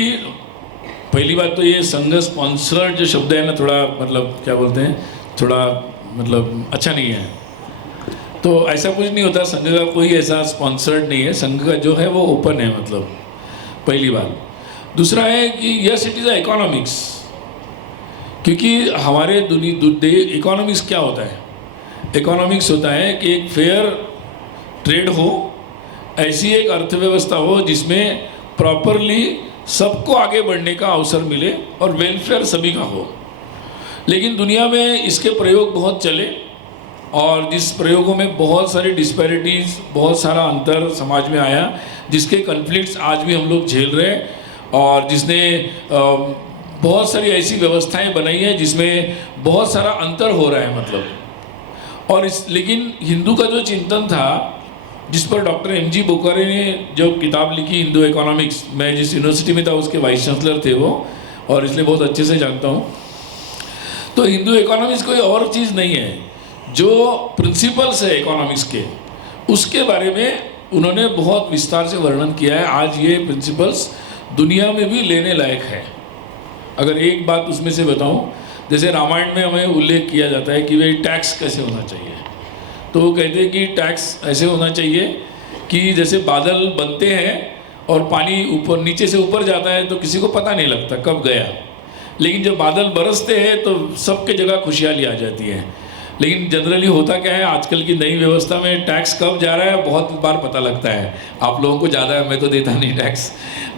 पहली बात तो ये संघ स्पॉन्सर्ड जो शब्द है ना, थोड़ा मतलब क्या बोलते हैं, थोड़ा मतलब अच्छा नहीं है। तो ऐसा कुछ नहीं होता, संघ का कोई ऐसा स्पॉन्सर्ड नहीं है। संघ का जो है वो ओपन है, मतलब पहली बात। दूसरा है कि yes it is a economics, क्योंकि हमारे इकोनॉमिक्स क्या होता है? इकोनॉमिक्स होता है कि एक फेयर ट्रेड हो, ऐसी एक अर्थव्यवस्था हो जिसमें प्रॉपरली सबको आगे बढ़ने का अवसर मिले और वेलफेयर सभी का हो। लेकिन दुनिया में इसके प्रयोग बहुत चले और जिस प्रयोगों में बहुत सारी डिस्पैरिटीज़, बहुत सारा अंतर समाज में आया, जिसके कन्फ्लिक्ट्स आज भी हम लोग झेल रहे हैं, और जिसने बहुत सारी ऐसी व्यवस्थाएं बनाई हैं जिसमें बहुत सारा अंतर हो रहा है मतलब। और लेकिन हिंदू का जो चिंतन था, जिस पर डॉक्टर MG बोकारे ने जो किताब लिखी हिंदू इकोनॉमिक्स, मैं जिस यूनिवर्सिटी में था उसके वाइस चांसलर थे वो, और इसलिए बहुत अच्छे से जानता हूँ। तो हिंदू इकोनॉमिक्स कोई और चीज़ नहीं है, जो प्रिंसिपल्स है इकोनॉमिक्स के, उसके बारे में उन्होंने बहुत विस्तार से वर्णन किया है। आज ये प्रिंसिपल्स दुनिया में भी लेने लायक है। अगर एक बात उसमें से बताऊं, जैसे रामायण में हमें उल्लेख किया जाता है कि भाई टैक्स कैसे होना चाहिए, तो वो कहते हैं कि टैक्स ऐसे होना चाहिए कि जैसे बादल बनते हैं और पानी ऊपर नीचे से ऊपर जाता है तो किसी को पता नहीं लगता कब गया, लेकिन जब बादल बरसते हैं तो सबके जगह खुशहाली आ जाती है। लेकिन जनरली होता क्या है, आजकल की नई व्यवस्था में टैक्स कब जा रहा है बहुत बार पता लगता है। आप लोगों को ज़्यादा है, मैं तो देता नहीं टैक्स,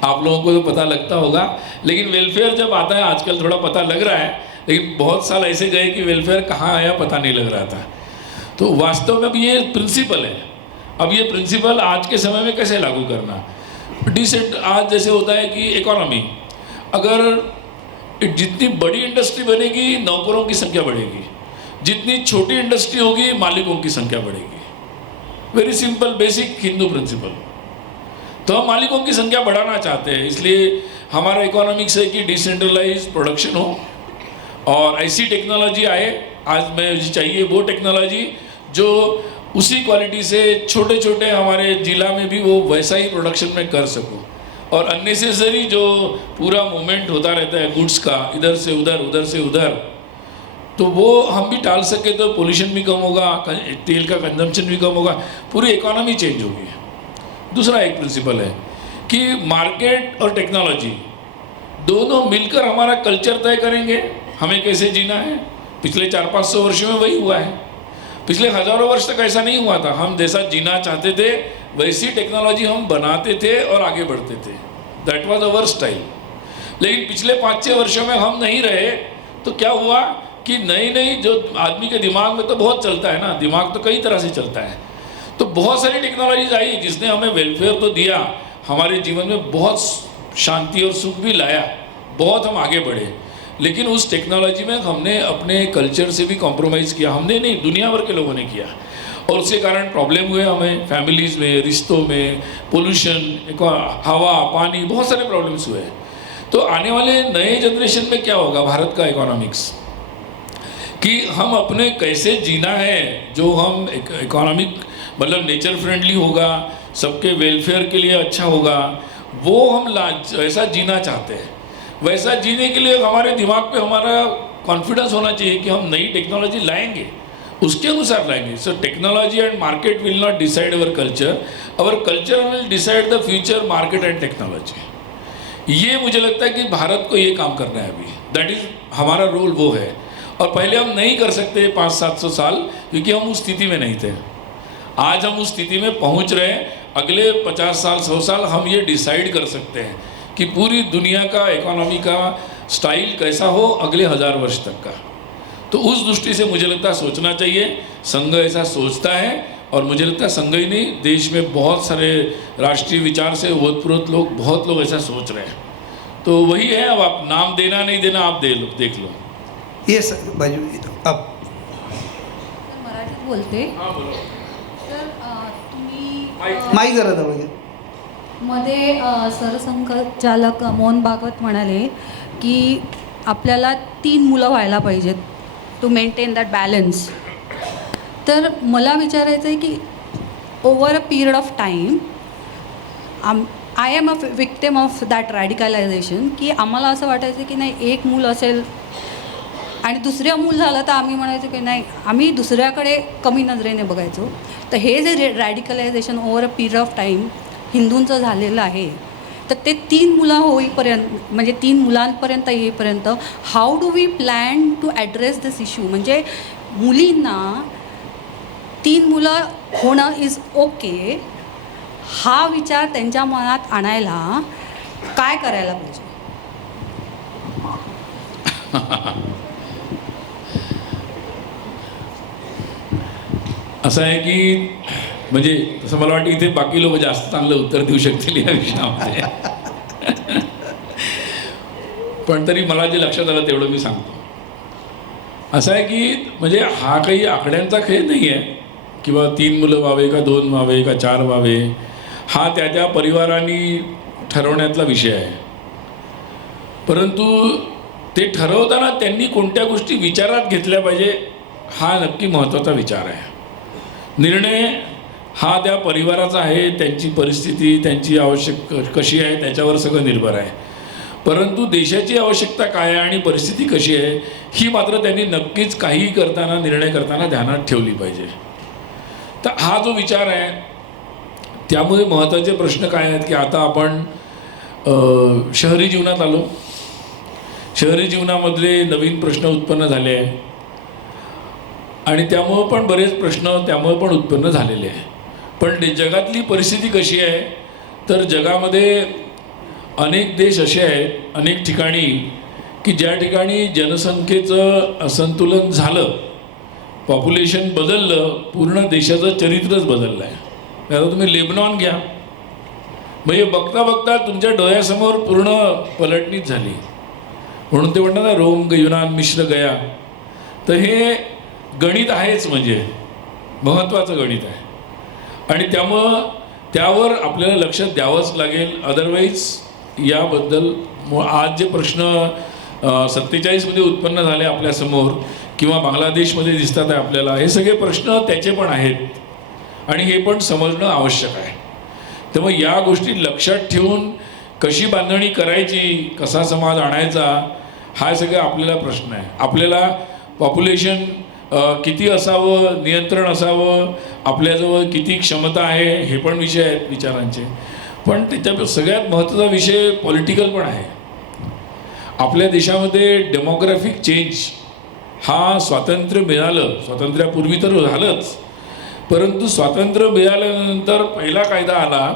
आप लोगों को तो पता लगता होगा। लेकिन वेलफेयर जब आता है आजकल थोड़ा पता लग रहा है, लेकिन बहुत साल ऐसे गए कि वेलफेयर कहाँ आया पता नहीं लग रहा था। तो वास्तव में अब ये प्रिंसिपल है। अब ये प्रिंसिपल आज के समय में कैसे लागू करना, डिसेंट आज जैसे होता है कि इकोनॉमी, अगर जितनी बड़ी इंडस्ट्री बनेगी नौकरों की संख्या बढ़ेगी, जितनी छोटी इंडस्ट्री होगी मालिकों की संख्या बढ़ेगी। Very simple basic Hindu principle. तो हम मालिकों की संख्या बढ़ाना चाहते हैं, इसलिए हमारा इकोनॉमिक्स है कि डिसेंट्रलाइज प्रोडक्शन हो और ऐसी टेक्नोलॉजी आए। आज में चाहिए वो टेक्नोलॉजी जो उसी क्वालिटी से छोटे छोटे हमारे जिला में भी वो वैसा ही प्रोडक्शन में कर सकूँ। और अननेसेसरी जो पूरा मूवमेंट होता रहता है गुड्स का, इधर से उधर, तो वो हम भी टाल सके तो पोल्यूशन भी कम होगा, तेल का कंजम्पशन भी कम होगा, पूरी इकोनॉमी चेंज होगी। दूसरा एक प्रिंसिपल है कि मार्केट और टेक्नोलॉजी दोनों मिलकर हमारा कल्चर तय करेंगे, हमें कैसे जीना है। पिछले 400-500 वर्षों में वही हुआ है, पिछले हज़ारों वर्ष तक ऐसा नहीं हुआ था। हम जैसा जीना चाहते थे वैसी टेक्नोलॉजी हम बनाते थे और आगे बढ़ते थे, दैट वाज अवर स्टाइल। लेकिन पिछले 5-6 वर्षों में हम नहीं रहे तो क्या हुआ कि नई जो आदमी के दिमाग में तो बहुत चलता है ना, दिमाग तो कई तरह से चलता है, तो बहुत सारी टेक्नोलॉजीज आई जिसने हमें वेलफेयर तो दिया, हमारे जीवन में बहुत शांति और सुख भी लाया, बहुत हम आगे बढ़े। लेकिन उस टेक्नोलॉजी में हमने अपने कल्चर से भी कॉम्प्रोमाइज़ किया, हमने नहीं, दुनिया भर के लोगों ने किया, और उसके कारण प्रॉब्लम हुए हमें फैमिलीज़ में, रिश्तों में, पोल्यूशन, हवा, पानी, बहुत सारे प्रॉब्लम्स हुए। तो आने वाले नए जनरेशन में क्या होगा भारत का इकोनॉमिक्स, कि हम अपने कैसे जीना है, जो हम इकोनॉमिक मतलब नेचर फ्रेंडली होगा, सबके वेलफेयर के लिए अच्छा होगा, वो हम ऐसा जीना चाहते हैं। वैसा जीने के लिए हमारे दिमाग पे हमारा कॉन्फिडेंस होना चाहिए कि हम नई टेक्नोलॉजी लाएंगे, उसके अनुसार लाएंगे। So technology and market will not decide our culture will decide the future market and technology. ये मुझे लगता है कि भारत को ये काम करना है अभी, दैट इज़ हमारा रोल वो है। और पहले हम नहीं कर सकते 500-700 साल, क्योंकि हम उस स्थिति में नहीं थे। आज हम उस स्थिति में पहुंच रहे हैं, अगले 50 साल 100 साल हम ये डिसाइड कर सकते हैं कि पूरी दुनिया का इकोनॉमी का स्टाइल कैसा हो अगले 1000 वर्ष तक का। तो उस दृष्टि से मुझे लगता है सोचना चाहिए, संघ ऐसा सोचता है, और मुझे लगता है संघ ही नहीं, देश में बहुत सारे राष्ट्रीय विचार से ओतप्रोत लोग, बहुत लोग ऐसा सोच रहे हैं। तो वही है, अब आप नाम देना नहीं देना आप देख लो। ये बाजू अब मराठीत बोलते। हाँ बोलो। तर तुम्ही माईक जरा जवळ घ्या. मध्ये सरसंघचालक मोहन भागवत म्हणाले की आपल्याला 3 मुलं व्हायला पाहिजेत टू मेंटेन दॅट बॅलन्स. तर मला विचारायचं आहे की over a period of time I am a victim of that radicalization, की आम्हाला असं वाटायचं की नाही एक मूल असेल आणि दुसरं मूल झालं तर आम्ही म्हणायचो की नाही, आम्ही दुसऱ्याकडे कमी नजरेने बघायचो. तर हे जे radicalization over a period of time हिंदूंचं झालेलं आहे, तर ते 3 मुलं होईपर्यंत, म्हणजे 3 मुलांपर्यंत येईपर्यंत how do we plan to address this issue. म्हणजे मुलींना 3 मुलं होणं इज ओके हा विचार त्यांच्या मनात आणायला काय करायला पाहिजे. असं आहे की म्हणजे तसं मला वाटतं इथे बाकी लोक जास्त चांगलं उत्तर देऊ शकतील या विषयामध्ये, पण तरी मला जे लक्षात आलं तेवढं मी सांगतो. असं आहे की म्हणजे हा काही आकड्यांचा खेळ नाही आहे किंवा 3 मुलं व्हावे का 2 व्हावे का 4 व्हावे, हा त्या परिवारांनी ठरवण्यातला विषय आहे. परंतु ते ठरवताना त्यांनी कोणत्या गोष्टी विचारात घेतल्या पाहिजे हा नक्की महत्त्वाचा विचार आहे. निर्णय हा त्या परिवाराचा आहे, त्यांची परिस्थिती, त्यांची आवश्यक कशी आहे त्याच्यावर सगळं निर्भर आहे. परंतु देशाची आवश्यकता काय आहे आणि परिस्थिती कशी आहे ही मात्र त्यांनी नक्कीच काही करताना, निर्णय करताना ध्यानात ठेवली पाहिजे. तर हा जो विचार आहे, त्यामुळे महत्त्वाचे प्रश्न काय आहेत की आता आपण शहरी जीवनात आलो, शहरी जीवनामधले नवीन प्रश्न उत्पन्न झाले आहे आणि त्यामुळं पण बरेच प्रश्न त्यामुळे पण उत्पन्न झालेले आहे. पण जगातली परिस्थिती कशी आहे तर जगामध्ये अनेक देश असे आहेत, अनेक ठिकाणी की ज्या ठिकाणी जनसंख्येचं असंतुलन झालं, पॉप्युलेशन बदललं, पूर्ण देशाचं चरित्रच बदललं आहे. आता तुम्ही लेबनॉन घ्या, म्हणजे बघता बघता तुमच्या डोळ्यासमोर पूर्ण पलटणीच झाली. म्हणून ते म्हणतात ना, रोम युनान मिश्र गया. तर हे गणित आहेच, म्हणजे महत्त्वाचं गणित आहे आणि त्यामुळं त्यावर आपल्याला लक्ष द्यावंच लागेल. अदरवाईज याबद्दल आज जे प्रश्न 47मध्ये उत्पन्न झाले आपल्यासमोर किंवा बांगलादेशमध्ये दिसतात आहे आपल्याला, हे सगळे प्रश्न त्याचे पण आहेत आणि हे पण समजणं आवश्यक आहे. त्यामुळे या गोष्टी लक्षात ठेवून कशी बांधणी करायची, कसा समाज आणायचा, हा सगळा आपल्याला प्रश्न आहे. आपल्याला पॉप्युलेशन किती असावं, नियंत्रण असावं, आपल्याजवळ किती क्षमता आहे, हे पण विषय आहेत विचारांचे. पण त्याच्या सगळ्यात महत्त्वाचा विषय पॉलिटिकल पण आहे. आपल्या देशामध्ये डेमोग्राफिक चेंज हा स्वातंत्र्य मिळालं, स्वातंत्र्यापूर्वी तर झालंच, परंतु स्वातंत्र्य मिळाल्यानंतर पहिला कायदा आला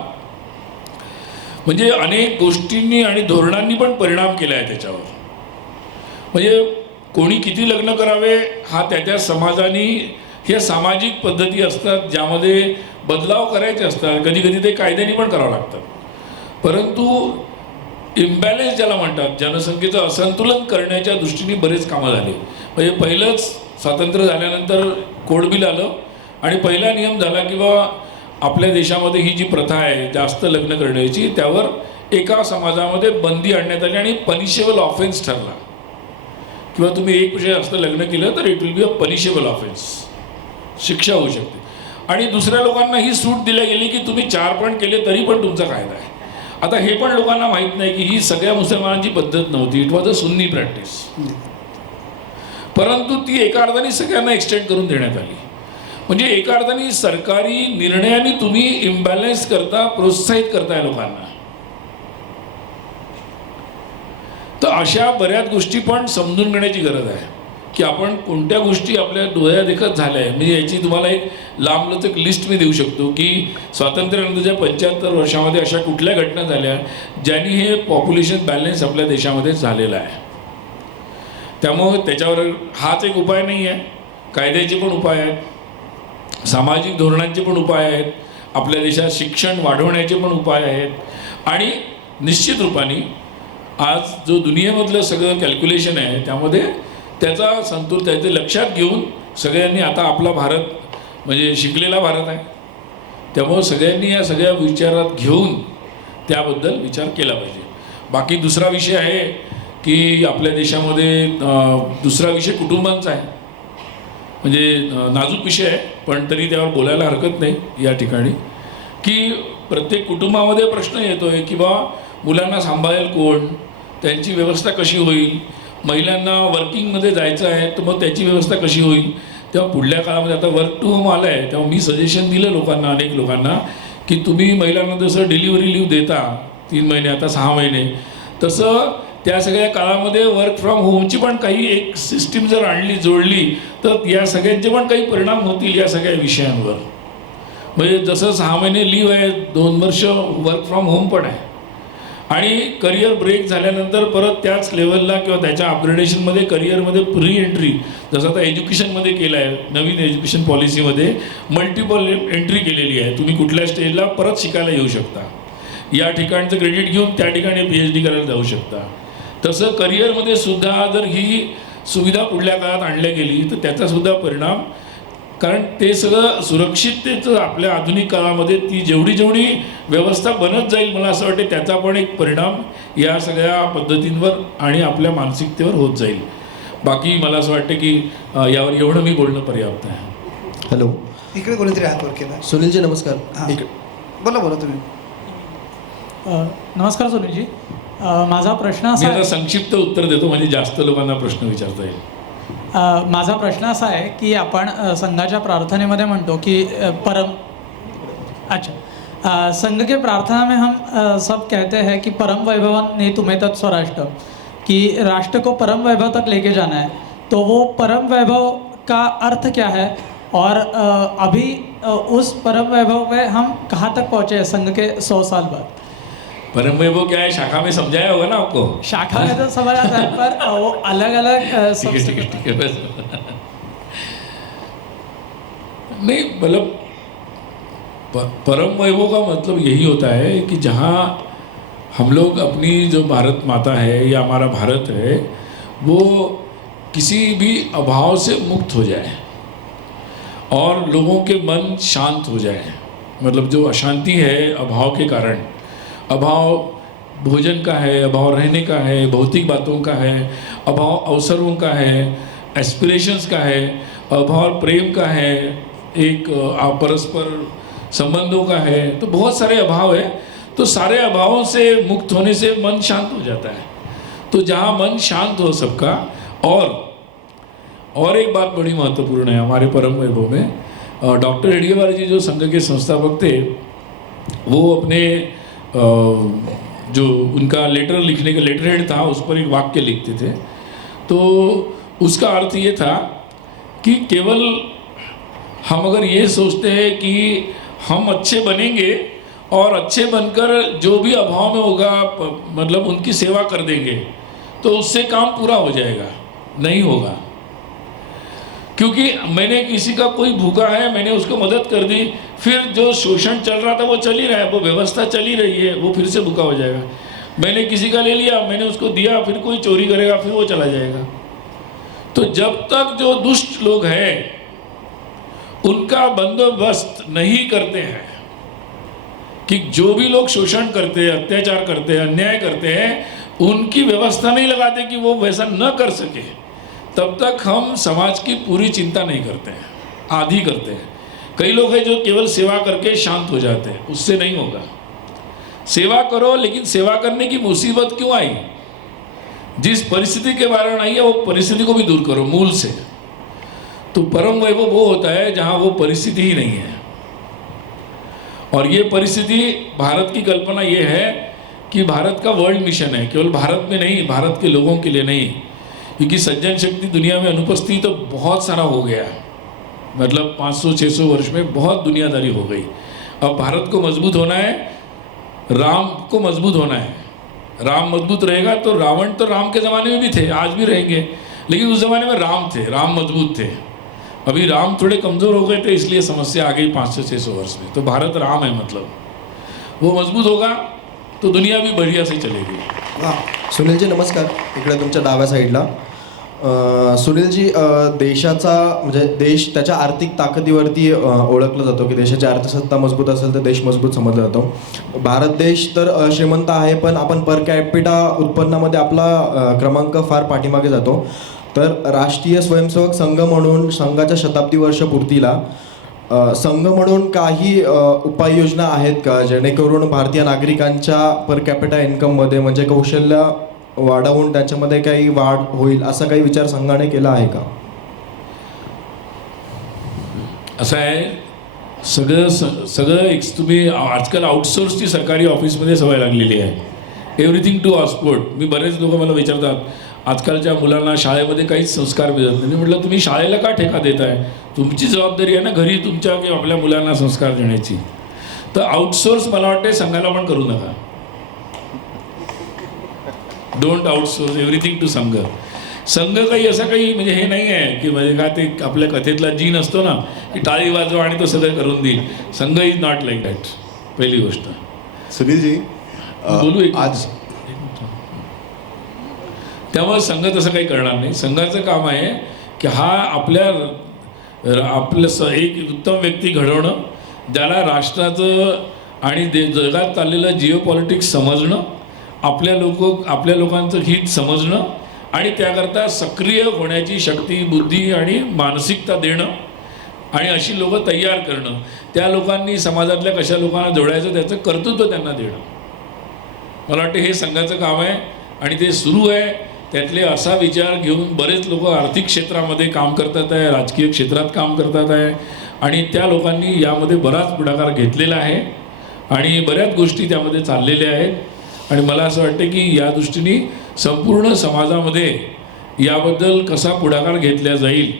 म्हणजे अनेक गोष्टींनी आणि धोरणांनी पण परिणाम केला आहे त्याच्यावर. म्हणजे कोणी किती लग्न करावे हा त्या समाजाने, ह्या सामाजिक पद्धती असतात ज्यामध्ये बदलाव करायचे असतात, कधी कधी ते कायद्याने पण करावं लागतात. परंतु इम्बॅलन्स ज्याला म्हणतात, जनसंख्येचं असंतुलन करण्याच्या दृष्टीने बरेच कामं झाले. म्हणजे पहिलंच स्वातंत्र्य झाल्यानंतर कोड बिल आलं आणि पहिला नियम झाला की बा आपल्या देशामध्ये ही जी प्रथा आहे जास्त लग्न करण्याची, त्यावर एका समाजामध्ये बंदी आणण्यात आली आणि पनिशेबल ऑफेन्स ठरला किंवा तुम्ही एक पेक्षा जास्त लग्न केलं तर it will be a punishable offence, शिक्षा होऊ शकते. आणि दुसऱ्या लोकांना ही सूट दिली गेली की तुम्ही 4 पण केले तरी पण तुमचा कायदा आहे. आता हे पण लोकांना माहीत नाही की ही सगळ्या मुसलमानांची पद्धत नव्हती, it was a Sunni practice. परंतु ती एका अर्थाने सगळ्यांना एक्सटेंड करून देण्यात आली. म्हणजे एका अर्थाने सरकारी निर्णयाने तुम्ही इम्बॅलन्स करता, प्रोत्साहित करताय लोकांना. तर अशा बऱ्याच गोष्टी पण समजून घेण्याची गरज आहे की आपण कोणत्या गोष्टी आपल्या डोळ्या देखत झाल्या आहे. म्हणजे याची तुम्हाला एक लांबलचक लिस्ट मी देऊ शकतो की स्वातंत्र्यानंतरच्या 75 वर्षामध्ये अशा कुठल्या घटना झाल्या ज्यांनी हे पॉप्युलेशन बॅलन्स आपल्या देशामध्ये झालेलं आहे. त्यामुळे त्याच्यावर हाच एक उपाय नाही आहे, कायद्याचे पण उपाय आहेत, सामाजिक धोरणांचे पण उपाय आहेत, आपल्या देशात शिक्षण वाढवण्याचे पण उपाय आहेत. आणि निश्चित रूपाने आज जो दुनियेमधलं सगळं कॅल्क्युलेशन आहे त्यामध्ये त्याचा संतुलन त्याचे लक्षात घेऊन सगळ्यांनी, आता आपला भारत म्हणजे शिकलेला भारत आहे, त्यामुळं सगळ्यांनी या सगळ्या विचारात घेऊन त्याबद्दल विचार केला पाहिजे. बाकी दुसरा विषय आहे की आपल्या देशामध्ये दुसरा विषय कुटुंबांचा आहे. म्हणजे नाजूक विषय आहे पण तरी त्यावर बोलायला हरकत नाही या ठिकाणी की प्रत्येक कुटुंबामध्ये प्रश्न येतो आहे की बा मुलांना सांभाळेल कोण, त्यांची व्यवस्था कशी होईल, महिलांना वर्किंगमध्ये जायचं आहे तर मग त्याची व्यवस्था कशी होईल. तेव्हा पुढल्या काळामध्ये आता वर्क टू होम आलं आहे तेव्हा मी सजेशन दिलं लोकांना, अनेक लोकांना, की तुम्ही महिलांना जसं डिलिव्हरी लीव देता 3 महिने आता 6 महिने, तसं त्या सगळ्या काळामध्ये वर्क फ्रॉम होमची पण काही एक सिस्टीम जर आणली, जोडली तर या सगळ्यांचे पण काही परिणाम होतील या सगळ्या विषयांवर. म्हणजे जसं 6 महिने लीव आहे, 2 वर्ष वर्क फ्रॉम होम पण आहे. आणि करिअर ब्रेक झाल्यानंतर परत त्याच लेवलला किंवा त्याच्या अपग्रेडेशनमध्ये करिअरमध्ये प्री एंट्री, जसं आता एज्युकेशनमध्ये केलं आहे, नवीन एज्युकेशन पॉलिसीमध्ये मल्टिपल एंट्री केलेली आहे. तुम्ही कुठल्या स्टेजला परत शिकायला येऊ शकता, या ठिकाणचं क्रेडिट घेऊन त्या ठिकाणी PhD करायला जाऊ शकता. तसं करिअरमध्ये सुद्धा जर ही सुविधा पुढल्या काळात आणल्या गेली तर त्याचासुद्धा परिणाम, कारण ते सगळं सुरक्षिततेचं आपल्या आधुनिक काळामध्ये ती जेवढी जेवढी व्यवस्था बनत जाईल, मला असं वाटते त्याचा पण एक परिणाम या सगळ्या पद्धतींवर आणि आपल्या मानसिकतेवर होत जाईल. बाकी मला असं वाटतं की यावर एवढं मी बोलणं पर्याप्त आहे. हॅलो, इकडे कोणीतरी हात वर केला. सुनीलजी नमस्कार. हां, इकडे बोला तुम्ही. नमस्कार सुनीलजी. माझा प्रश्न मी असा आता आहे, संक्षिप्त उत्तर देतो म्हणजे जास्त लोकांना प्रश्न विचारता येईल. माझा प्रश्न असा आहे की आपण संघाच्या प्रार्थनेमध्ये म्हणतो कि संघ के प्रार्थना में हम सब कहते हैं कि परम वैभवन ने तुम्हें तत् स्वराष्ट्र, कि राष्ट्र को परम वैभव तक लेके जाना है. तो वो परम वैभव का अर्थ क्या है और अभी उस परम वैभव में हम कहाँ तक पहुँचे हैं संघ के 100 साल बाद? परम वैभव क्या है, शाखा में समझाया होगा ना आपको. शाखा में तो समझ आता है पर वो अलग अलग ठीक है बस. नहीं मतलब परम वैभव का मतलब यही होता है कि जहाँ हम लोग अपनी जो भारत माता है या हमारा भारत है वो किसी भी अभाव से मुक्त हो जाए और लोगों के मन शांत हो जाए. मतलब जो अशांति है अभाव के कारण, अभाव भोजन का है, अभाव रहने का है, भौतिक बातों का है, अभाव अवसरों का है, एस्पिरेशंस का है, अभाव प्रेम का है, एक परस्पर संबंधों का है, तो बहुत सारे अभाव है. तो तो सारे अभावों से मुक्त होने से मन शांत हो जाता है। तो जहाँ मन शांत हो सबका, और एक बात बड़ी महत्वपूर्ण है हमारे परम वैभव में, डॉक्टर हेडगेवार जी जो संघ के संस्थापक थे, वो अपने जो उनका लेटर लिखने का लेटर हेड था उस पर एक वाक्य लिखते थे। तो उसका अर्थ ये था कि केवल हम अगर ये सोचते हैं कि हम अच्छे बनेंगे और अच्छे बनकर जो भी अभाव में होगा मतलब उनकी सेवा कर देंगे तो उससे काम पूरा हो जाएगा, नहीं होगा। क्योंकि मैंने किसी का कोई भूखा है, मैंने उसको मदद कर दी, फिर जो शोषण चल रहा था वो चल ही रहा है, वो व्यवस्था चल ही रही है, वो फिर से भूखा हो जाएगा। मैंने किसी का ले लिया, मैंने उसको दिया, फिर कोई चोरी करेगा, फिर वो चला जाएगा। तो जब तक जो दुष्ट लोग हैं उनका बंदोबस्त नहीं करते हैं कि जो भी लोग शोषण करते हैं, अत्याचार करते हैं, अन्याय करते हैं, उनकी व्यवस्था नहीं लगाते कि वो वैसा न कर सके, तब तक हम समाज की पूरी चिंता नहीं करते हैं, आधी करते हैं। कई लोग हैं जो केवल सेवा करके शांत हो जाते हैं, उससे नहीं होगा। सेवा करो, लेकिन सेवा करने की मुसीबत क्यों आई, जिस परिस्थिति के कारण आई है वो परिस्थिति को भी दूर करो मूल से। तो परम वैभव वो होता है जहाँ वो परिस्थिति ही नहीं है। और ये परिस्थिति, भारत की कल्पना ये है कि भारत का वर्ल्ड मिशन है, केवल भारत में नहीं, भारत के लोगों के लिए नहीं, क्योंकि सज्जन शक्ति दुनिया में अनुपस्थित तो बहुत सारा हो गया, मतलब 500-600 वर्ष में बहुत दुनियादारी हो गई। अब भारत को मजबूत होना है, राम को मजबूत होना है। राम मजबूत रहेगा तो रावण तो राम के ज़माने में भी थे, आज भी रहेंगे, लेकिन उस ज़माने में राम थे, राम मजबूत थे। अभी राम थोड़े कमज़ोर हो गए थे, इसलिए समस्या आ गई 500-600 वर्ष में। तो भारत राम है, मतलब वो मजबूत होगा तो दुनिया भी बढ़िया से चलेगी। सुनीलजी नमस्कार, इकडे तुमच्या डाव्या साईडला। सुनीलजी, देशाचा म्हणजे देश त्याच्या आर्थिक ताकदीवरती ओळखलं जातो की देशाची अर्थसत्ता मजबूत असेल तर देश मजबूत समजला जातो। भारत देश तर श्रीमंत आहे, पण आपण पर कॅपिटा उत्पन्नामध्ये आपला क्रमांक फार पाठीमागे जातो। तर राष्ट्रीय स्वयंसेवक संघ म्हणून संघाच्या शताब्दी वर्ष पूर्तीला संघ म्हणून काही उपाययोजना आहेत का, जेणेकरून भारतीय नागरिकांच्या पर कॅपिटा इन्कममध्ये म्हणजे कौशल्य वाढवून त्यांच्यामध्ये काही वाढ होईल, असा काही विचार संघाने केला आहे का? असं आहे, सगळं एक तुम्ही आजकाल आउटसोर्सची सरकारी ऑफिसमध्ये सवय लागलेली आहे, एव्हरीथिंग टू पासपोर्ट। मी बरेच लोक मला विचारतात, आजकालच्या मुलांना शाळेमध्ये काहीच संस्कार मिळत नाही। मी म्हटलं तुम्ही शाळेला का ठेका देताय, तुमची जबाबदारी आहे ना घरी तुमच्या किंवा आपल्या मुलांना संस्कार देण्याची। तर आउटसोर्स मला वाटते संघाला पण करू नका, डोंट आउटसोर्स एव्हरीथिंग टू संघ। संघ काही असं काही म्हणजे हे नाही आहे की म्हणजे का ते आपल्या कथेतला जीन असतो ना की टाळी वाजवा आणि तो सगळं करून देईल, संघ इज नॉट लाईक दॅट, पहिली गोष्ट। सुनीलजी बोलू एक आज त्यामुळे संघ तसं काही करणार नाही। संघाचं काम आहे की हा आपलं एक उत्तम व्यक्ती घडवणं, ज्याला राष्ट्राचं आणि जगात चाललेलं जिओ पॉलिटिक्स समजणं, आपल्या लोकांचं हित समजणं आणि त्याकरता सक्रिय होण्याची शक्ती, बुद्धी आणि मानसिकता देणं आणि अशी लोकं तयार करणं, त्या लोकांनी समाजातल्या कशा लोकांना जोडायचं त्याचं कर्तृत्व त्यांना देणं, मला वाटतं हे संघाचं काम आहे आणि ते सुरू आहे। त्यातले असा विचार घेऊन बरेच लोक आर्थिक क्षेत्रामध्ये काम करतात आहे, राजकीय क्षेत्रात काम करतात आहे आणि त्या लोकांनी यामध्ये बराच पुढाकार घेतलेला आहे आणि बऱ्याच गोष्टी त्यामध्ये चाललेल्या आहेत। आणि मला असं वाटतं की या दृष्टीने संपूर्ण समाजामध्ये याबद्दल कसा पुढाकार घेतला जाईल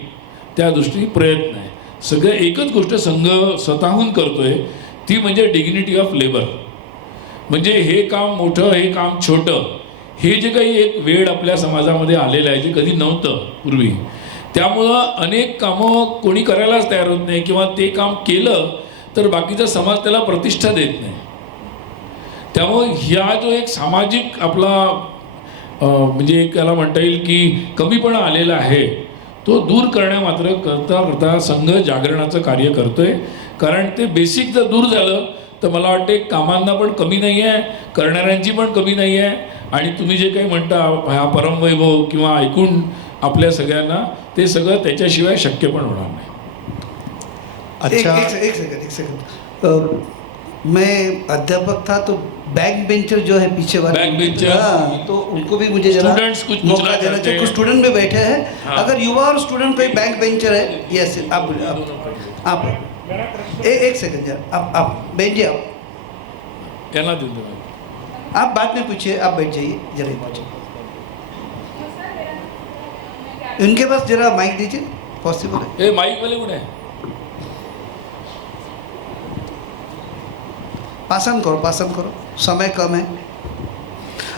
त्या दृष्टीने प्रयत्न आहे। सगळं एकच गोष्ट संघ स्वतःहून करतोय, ती म्हणजे डिग्निटी ऑफ लेबर। म्हणजे हे काम मोठं, हे काम छोटं, हे जे काही एक वेळ आपल्या समाजामध्ये आलेलं आहे जे कधी नव्हतं पूर्वी, त्यामुळं अनेक कामं कोणी करायलाच तयार होत नाही किंवा ते काम केलं तर बाकीचा समाज त्याला प्रतिष्ठा देत नाही। त्यामुळे ह्या जो एक सामाजिक आपला म्हणजे एक त्याला म्हणता येईल की कमीपणा आलेला आहे तो दूर करण्या करता संघ जागरणाचं कार्य करतोय। कारण ते बेसिक जर दूर झालं तर मला वाटते कामांना पण कमी नाही आहे, करणाऱ्यांची पण कमी नाही आहे आणि तुम्ही जे काही म्हणता हा परमवैभव किंवा ऐकून आपल्या सगळ्यांना ते सगळं त्याच्याशिवाय शक्य पण होणार नाही। एक सेकंड मैं अध्यापक था तो बैक बेंचर जो है पीछे वाले, बैक बेंचर, हाँ, तो उनको भी मुझे जरा स्टूडेंट्स कुछ मौका पूछना देना चाहते चाहिए। कुछ हैं। स्टूडेंट भी बैठे हैं, हाँ। अगर युवा और स्टूडेंट कोई बैक बेंचर है, यस आप बोलिए, आप एक सेकंड जरा, आप बैठिए, कहना दूँ तो आप बाद में पूछिए, आप बैठ जाइए जरा पूछिए। उनके पास जरा माइक दीजिए, पॉसिबल है? ए माइक वाले कुठे आहे? पासन करो, समय कम है।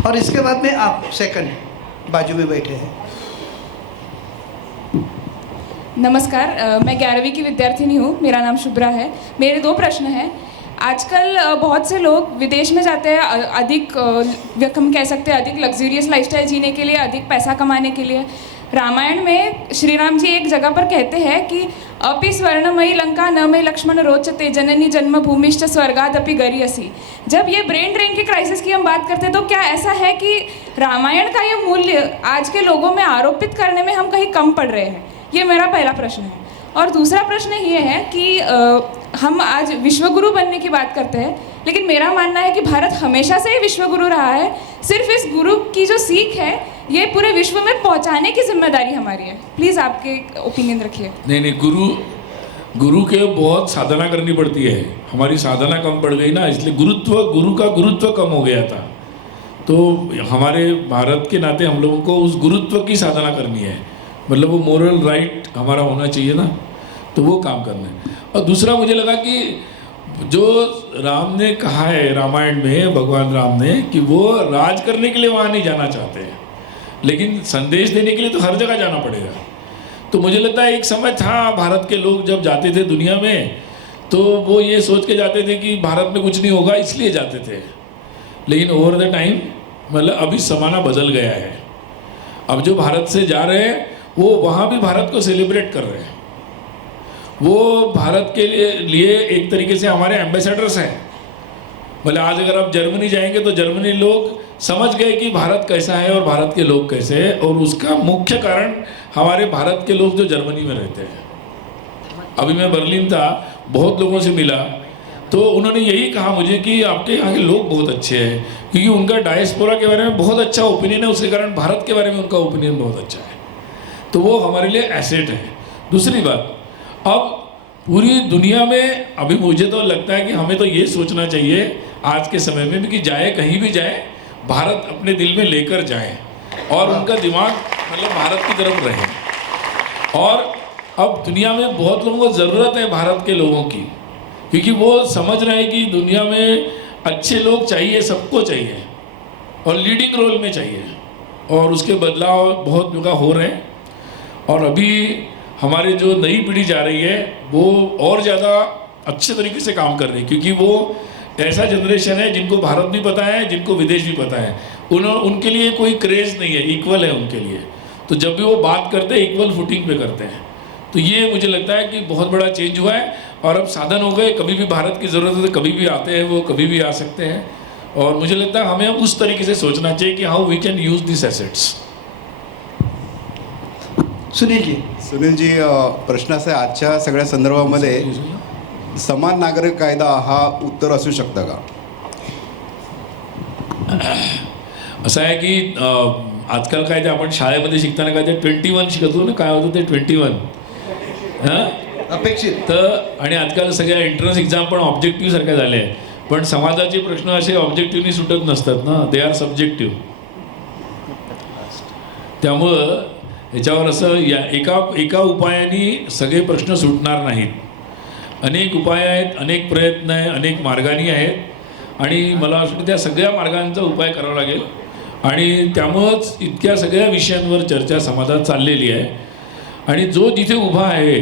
और इसके बाद में आप सेकंड बाजू में बैठे हैं। नमस्कार, मैं 11वीं की विद्यार्थिनी हूँ, मेरा नाम शुभ्रा है। मेरे 2 प्रश्न हैं। आजकल बहुत से लोग विदेश में जाते हैं अधिक, हम कह सकते हैं अधिक लग्जूरियस लाइफस्टाइल जीने के लिए, अधिक पैसा कमाने के लिए। रामायण में श्री राम जी एक जगह पर कहते हैं कि अपि स्वर्णमयी लंका न मे लक्ष्मण रोचते जननी जन्मभूमिश्च स्वर्गादपि गरीयसी। जब ये ब्रेन ड्रेन की क्राइसिस की हम बात करते हैं तो क्या ऐसा है कि रामायण का ये मूल्य आज के लोगों में आरोपित करने में हम कहीं कम पड़ रहे हैं? ये मेरा पहला प्रश्न है। और दूसरा प्रश्न ये है कि हम आज विश्वगुरु बनने की बात करते हैं, लेकिन मेरा मानना है कि भारत हमेशा से ही विश्वगुरु रहा है। सिर्फ इस गुरु की जो सीख है ये पूरे विश्व में पहुंचाने की जिम्मेदारी हमारी है। प्लीज़ आपके ओपिनियन रखिए। नहीं, गुरु के बहुत साधना करनी पड़ती है। हमारी साधना कम पड़ गई ना, इसलिए गुरु का गुरुत्व कम हो गया था। तो हमारे भारत के नाते हम लोगों को उस गुरुत्व की साधना करनी है, मतलब वो मोरल राइट हमारा होना चाहिए ना, तो वो काम करना है। और दूसरा मुझे लगा कि जो राम ने कहा है रामायण में, भगवान राम ने, कि वो राज करने के लिए वहाँ नहीं जाना चाहते हैं, लेकिन संदेश देने के लिए तो हर जगह जाना पड़ेगा। तो मुझे लगता है एक समय था भारत के लोग जब जाते थे दुनिया में तो वो ये सोच के जाते थे कि भारत में कुछ नहीं होगा इसलिए जाते थे, लेकिन ओवर द टाइम मतलब अभी ज़माना बदल गया है। अब जो भारत से जा रहे हैं वो वहाँ भी भारत को सेलिब्रेट कर रहे हैं, वो भारत के लिए एक तरीके से हमारे एम्बेसडर्स हैं। मतलब आज अगर आप जर्मनी जाएंगे तो जर्मनी लोग समझ गए कि भारत कैसा है और भारत के लोग कैसे हैं, और उसका मुख्य कारण हमारे भारत के लोग जो जर्मनी में रहते हैं। अभी मैं बर्लिन था, बहुत लोगों से मिला, तो उन्होंने यही कहा मुझे कि आपके यहाँ के लोग बहुत अच्छे हैं, क्योंकि उनका डायस्पोरा के बारे में बहुत अच्छा ओपिनियन है, उसके कारण भारत के बारे में उनका ओपिनियन बहुत अच्छा है। तो वो हमारे लिए एसेट है। दूसरी बात, अब पूरी दुनिया में अभी मुझे तो लगता है कि हमें तो ये सोचना चाहिए आज के समय में भी कि जाए कहीं भी जाए, भारत अपने दिल में लेकर जाए और उनका दिमाग मतलब भारत की तरफ रहे। और अब दुनिया में बहुत लोगों को ज़रूरत है भारत के लोगों की, क्योंकि वो समझ रहे हैं कि दुनिया में अच्छे लोग चाहिए, सबको चाहिए, और लीडिंग रोल में चाहिए, और उसके बदलाव बहुत जगह हो रहे हैं। और अभी हमारे जो नई पीढ़ी जा रही है वो और ज़्यादा अच्छे तरीके से काम कर रही है, क्योंकि वो ऐसा जनरेशन है जिनको भारत भी पता है, जिनको विदेश भी पता है। उनके लिए कोई क्रेज़ नहीं है, इक्वल है उनके लिए। तो जब भी वो बात करते हैं इक्वल फुटिंग पे करते हैं। तो ये मुझे लगता है कि बहुत बड़ा चेंज हुआ है, और अब साधन हो गए, कभी भी भारत की ज़रूरत है तो कभी भी आते हैं, वो कभी भी आ सकते हैं। और मुझे लगता है हमें उस तरीके से सोचना चाहिए कि how we can use this assets. Sunil ji, प्रश्नाचं आहे, आजच्या सगळ्या संदर्भामध्ये समान नागरिक कायदा हा उत्तर असू शकतं का? असं आहे की आजकाल काय ते आपण शाळेमध्ये शिकताना काय ते 21 शिकतो ना, काय होतं ते 21 हां अपेक्षित. तर आणि आजकाल सगळ्या एंट्रन्स एक्झाम पण ऑब्जेक्टिव्ह सारख्या झाले आहेत, पण समाजाचे प्रश्न असे ऑब्जेक्टिव्हनी सुटत नसतात ना, दे आर सब्जेक्टिव्ह. त्यामुळं याच्यावर असं एका उपायाने सगळे प्रश्न सुटणार नाहीत. अनेक उपाय आहेत, अनेक प्रयत्न आहेत, अनेक मार्गांनी आहेत, आणि मला असं वाटतं त्या सगळ्या मार्गांचा उपाय करावा लागेल. आणि त्यामुळंच इतक्या सगळ्या विषयांवर चर्चा समाजात चाललेली आहे. आणि जो जिथे उभा आहे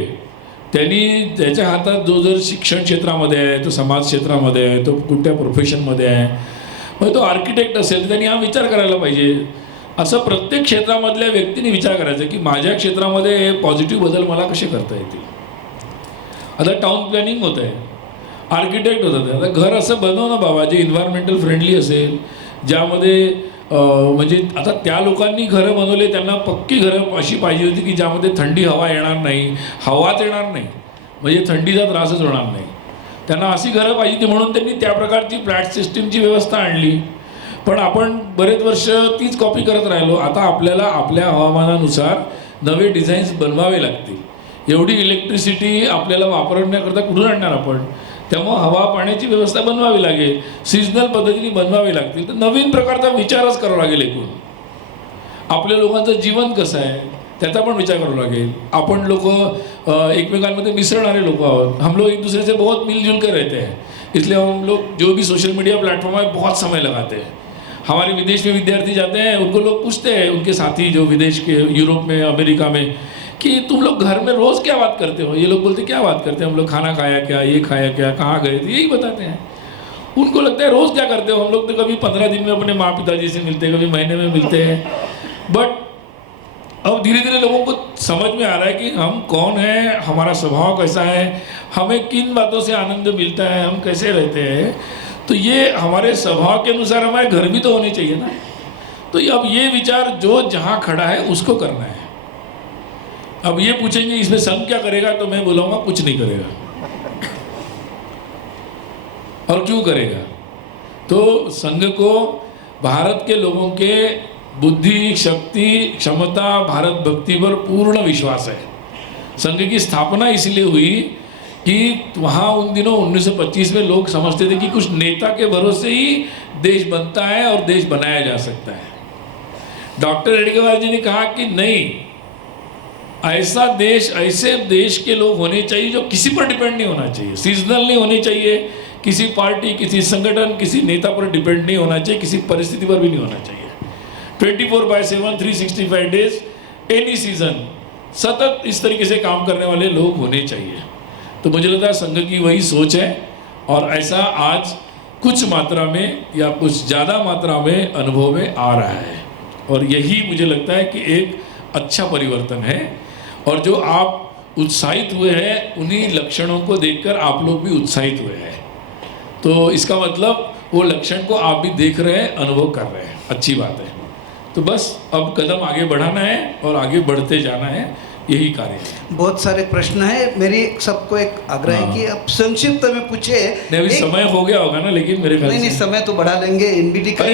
त्यांनी त्याच्या हातात जो जर शिक्षण क्षेत्रामध्ये आहे, तो समाज क्षेत्रामध्ये आहे, तो कुठल्या प्रोफेशनमध्ये आहे, मग तो आर्किटेक्ट असेल तर त्यांनी हा विचार करायला पाहिजे. असं प्रत्येक क्षेत्रामधल्या व्यक्तीने विचार करायचा की माझ्या क्षेत्रामध्ये पॉझिटिव्ह बदल मला कसे करता येतील. आता टाउन प्लॅनिंग होत आहे, आर्किटेक्ट होतात, आता घर असं बनव ना बाबा जे इन्व्हायरमेंटल फ्रेंडली असेल, ज्यामध्ये म्हणजे आता त्या लोकांनी घरं बनवले, त्यांना पक्की घरं अशी पाहिजे होती की ज्यामध्ये थंडी हवा येणार नाही, हवाच येणार नाही, म्हणजे थंडीचा त्रासच होणार नाही. त्यांना अशी घरं पाहिजे होती म्हणून त्यांनी त्या प्रकारची फ्लॅट सिस्टीमची व्यवस्था आणली. पण आपण बरेच वर्ष तीच कॉपी करत राहिलो. आता आपल्याला आपल्या हवामानानुसार नवे डिझाईन्स बनवावे लागतील. एवढी इलेक्ट्रिसिटी आपल्याला वापरण्याकरता कुठून आणणार आपण? त्यामुळं हवा पाण्याची व्यवस्था बनवावी लागेल, सिजनल पद्धतीने बनवावी लागतील. तर नवीन प्रकारचा विचारच करावा लागेल. एकूण आपल्या लोकांचं जीवन कसं आहे त्याचा पण विचार करावा लागेल. आपण लोक एकमेकांमध्ये मिसळणारे लोक आहोत. हम लोग एक दूसरे से बहुत मिलजुल कर रहते हैं, इसलिए हम लोग जो भी सोशल मीडिया प्लेटफॉर्म है बहुत समय लगाते हैं. हमारे विदेश में विद्यार्थी जाते हैं, उनको लोग पूछते हैं, उनके साथी जो विदेश के यूरोप में अमेरिका में, कि तुम लोग घर में रोज़ क्या बात करते हो? ये लोग बोलते क्या बात करते हैं, हम लोग खाना खाया क्या, ये खाया क्या, कहाँ गए थे, यही बताते हैं. उनको लगता है रोज़ क्या करते हो? हम लोग तो कभी 15 दिन में अपने माँ पिताजी से मिलते हैं, कभी महीने में मिलते हैं. बट अब धीरे धीरे लोगों को समझ में आ रहा है कि हम कौन हैं, हमारा स्वभाव कैसा है, हमें किन बातों से आनंद मिलता है, हम कैसे रहते हैं. तो ये हमारे स्वभाव के अनुसार हमारे घर भी तो होने चाहिए ना. तो अब ये विचार जो जहाँ खड़ा है उसको करना है. अब ये पूछेंगे इसमें संघ क्या करेगा, तो मैं बोलूँगा कुछ नहीं करेगा. और क्यों करेगा? तो संघ को भारत के लोगों के बुद्धि, शक्ति, क्षमता, भारत भक्ति पर पूर्ण विश्वास है. संघ की स्थापना इसलिए हुई कि वहाँ उन दिनों 1925 में लोग समझते थे कि कुछ नेता के भरोसे ही देश बनता है और देश बनाया जा सकता है. डॉक्टर हेडगेवार जी ने कहा कि नहीं, ऐसा देश, ऐसे देश के लोग होने चाहिए जो किसी पर डिपेंड नहीं होना चाहिए, सीजनल नहीं होने चाहिए, किसी पार्टी, किसी संगठन, किसी नेता पर डिपेंड नहीं होना चाहिए, किसी परिस्थिति पर भी नहीं होना चाहिए. 24/7 365 डेज एनी सीजन सतत इस तरीके से काम करने वाले लोग होने चाहिए. तो मुझे लगता है संघ की वही सोच है और ऐसा आज कुछ मात्रा में या कुछ ज़्यादा मात्रा में अनुभव में आ रहा है. और यही मुझे लगता है कि एक अच्छा परिवर्तन है. और जो आप उत्साहित हुए हैं उन्हीं लक्षणों को देखकर आप लोग भी उत्साहित हुए हैं. तो इसका मतलब वो लक्षण को आप भी देख रहे हैं, अनुभव कर रहे हैं. अच्छी बात है. तो बस अब कदम आगे बढ़ाना है और आगे बढ़ते जाना है, यही कार्य है. बहुत सारे प्रश्न है. मेरी सबको एक आग्रह है कि आप संक्षिप्त में पूछे. नहीं, अभी समय हो गया होगा ना, लेकिन मेरे ख्याल नहीं, समय तो बढ़ा लेंगे. एनबीटी का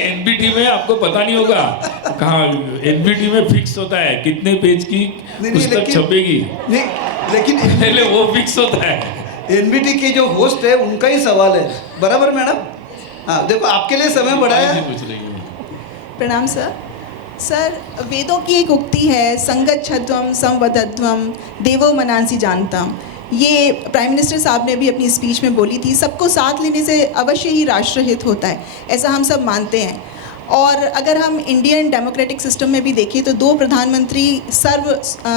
एनबीटी में आपको पता नहीं होगा कहाँ एनबीटी में फिक्स होता है कितने पेज की पुस्तक छपेगी. लेकिन पहले वो फिक्स होता है. एनबीटी के जो होस्ट है उनका ही सवाल है. बराबर मैडम? हाँ, देखो आपके लिए समय बढ़ाया. प्रणाम सर. सर, वेदों की एक उक्ति है, संगच्छध्वम संवदध्वम देवो मनांसी जानतम. ये प्राइम मिनिस्टर साहब ने भी अपनी स्पीच में बोली थी. सबको साथ लेने से अवश्य ही राष्ट्रहित होता है, ऐसा हम सब मानते हैं. और अगर हम इंडियन डेमोक्रेटिक सिस्टम में भी देखें तो 2 प्रधानमंत्री सर्व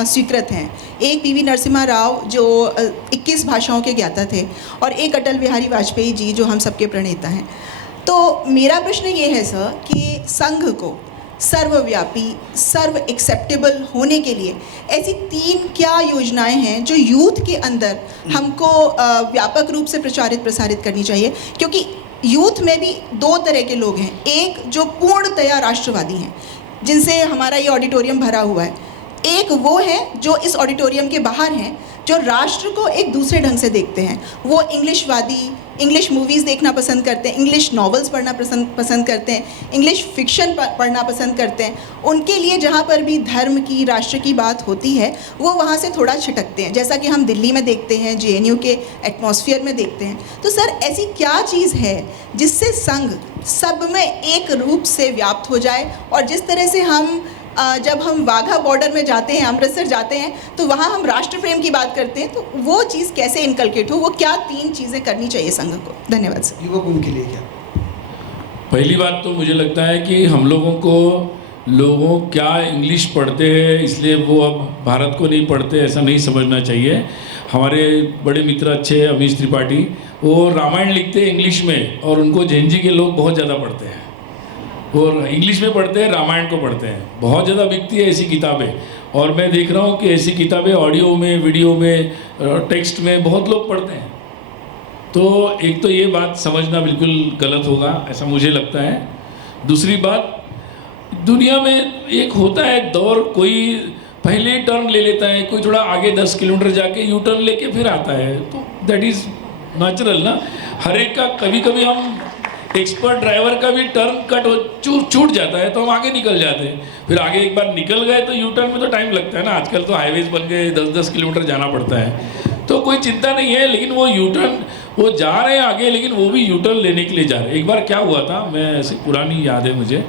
स्वीकृत हैं. एक पीवी नरसिम्हा राव जो 21 भाषाओं के ज्ञाता थे और एक अटल बिहारी वाजपेयी जी जो हम सबके प्रणेता हैं. तो मेरा प्रश्न ये है सर कि संघ को सर्वव्यापी, सर्व एक्सेप्टेबल होने के लिए ऐसी 3 क्या योजनाएं हैं जो यूथ के अंदर हमको व्यापक रूप से प्रसारित करनी चाहिए? क्योंकि यूथ में भी 2 तरह के लोग हैं. एक जो पूर्णतया राष्ट्रवादी हैं, जिनसे हमारा ये ऑडिटोरियम भरा हुआ है. एक वो है जो इस ऑडिटोरियम के बाहर हैं, जो राष्ट्र को एक दूसरे ढंग से देखते हैं. वो इंग्लिशवादी, इंग्लिश मूवीज़ देखना पसंद करते हैं, इंग्लिश नॉवेल्स पढ़ना पसंद करते हैं, इंग्लिश फिक्शन पढ़ना पसंद करते हैं. उनके लिए जहाँ पर भी धर्म की, राष्ट्र की बात होती है, वो वहाँ से थोड़ा छिटकते हैं, जैसा कि हम दिल्ली में देखते हैं, JNU के एटमॉस्फेयर में देखते हैं. तो सर, ऐसी क्या चीज़ है जिससे संघ सब में एक रूप से व्याप्त हो जाए? और जिस तरह से हम जब हम वाघा बॉर्डर में जाते हैं, अमृतसर जाते हैं, तो वहाँ हम राष्ट्र प्रेम की बात करते हैं, तो वो चीज़ कैसे इनकलकेट हो? वो क्या 3 चीज़ें करनी चाहिए संघ को? धन्यवाद सर. युवक उनके लिए क्या? पहली बात तो मुझे लगता है कि हम लोगों क्या इंग्लिश पढ़ते हैं इसलिए वो अब भारत को नहीं पढ़ते, ऐसा नहीं समझना चाहिए. हमारे बड़े मित्र अच्छे हैं, अमीश त्रिपाठी, वो रामायण लिखते हैं इंग्लिश में और उनको जैन जी के लोग बहुत ज़्यादा पढ़ते हैं. और इंग्लिश में पढ़ते हैं, रामायण को पढ़ते हैं, बहुत ज़्यादा बिकती है ऐसी किताबें. और मैं देख रहा हूँ कि ऐसी किताबें ऑडियो में, वीडियो में, टेक्स्ट में बहुत लोग पढ़ते हैं. तो एक तो ये बात समझना बिल्कुल गलत होगा, ऐसा मुझे लगता है. दूसरी बात, दुनिया में एक होता है दौर, कोई पहले टर्न ले लेता है, कोई थोड़ा आगे 10 किलोमीटर जाके यू टर्न लेके फिर आता है, तो दैट इज़ नेचुरल ना। हर एक का कभी कभी हम एक्सपर्ट ड्राइवर का भी टर्न कट हो छूट जाता है तो हम आगे निकल जाते हैं, फिर आगे एक बार निकल गए तो यू टर्न में तो टाइम लगता है ना। आजकल तो हाईवेज बन गए, 10-10 किलोमीटर जाना पड़ता है, तो कोई चिंता नहीं है। लेकिन वो यू टर्न वो जा रहे हैं आगे, लेकिन वो भी यू टर्न लेने के लिए जा रहे हैं। एक बार क्या हुआ था, मैं ऐसी पुरानी याद है मुझे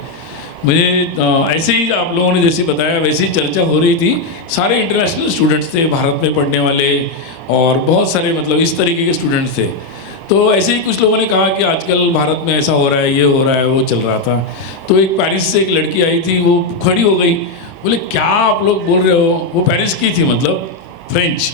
ऐसे ही आप लोगों ने जैसे बताया वैसे ही चर्चा हो रही थी। सारे इंटरनेशनल स्टूडेंट्स थे, भारत में पढ़ने वाले और बहुत सारे मतलब इस तरीके के स्टूडेंट्स थे। तो ऐसे ही कुछ लोगों ने कहा कि आजकल भारत में ऐसा हो रहा है, ये हो रहा है, वो चल रहा था। तो एक पेरिस से एक लड़की आई थी, वो खड़ी हो गई, बोले क्या आप लोग बोल रहे हो। वो पेरिस की थी, मतलब फ्रेंच।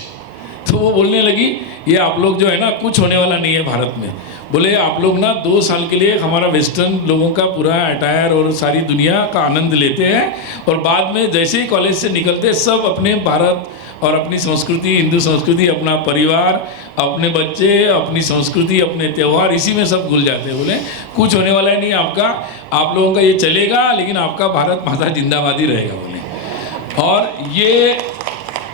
तो वो बोलने लगी ये आप लोग जो है ना कुछ होने वाला नहीं है भारत में। बोले आप लोग ना 2 साल के लिए हमारा वेस्टर्न लोगों का पूरा अटायर और सारी दुनिया का आनंद लेते हैं और बाद में जैसे ही कॉलेज से निकलते सब अपने भारत और अपनी संस्कृति, हिंदू संस्कृति, अपना परिवार, अपने बच्चे, अपनी संस्कृति, अपने त्यौहार, इसी में सब भूल जाते हैं। बोले कुछ होने वाला है नहीं आपका, आप लोगों का ये चलेगा लेकिन आपका भारत माता जिंदाबाद ही रहेगा। बोले और ये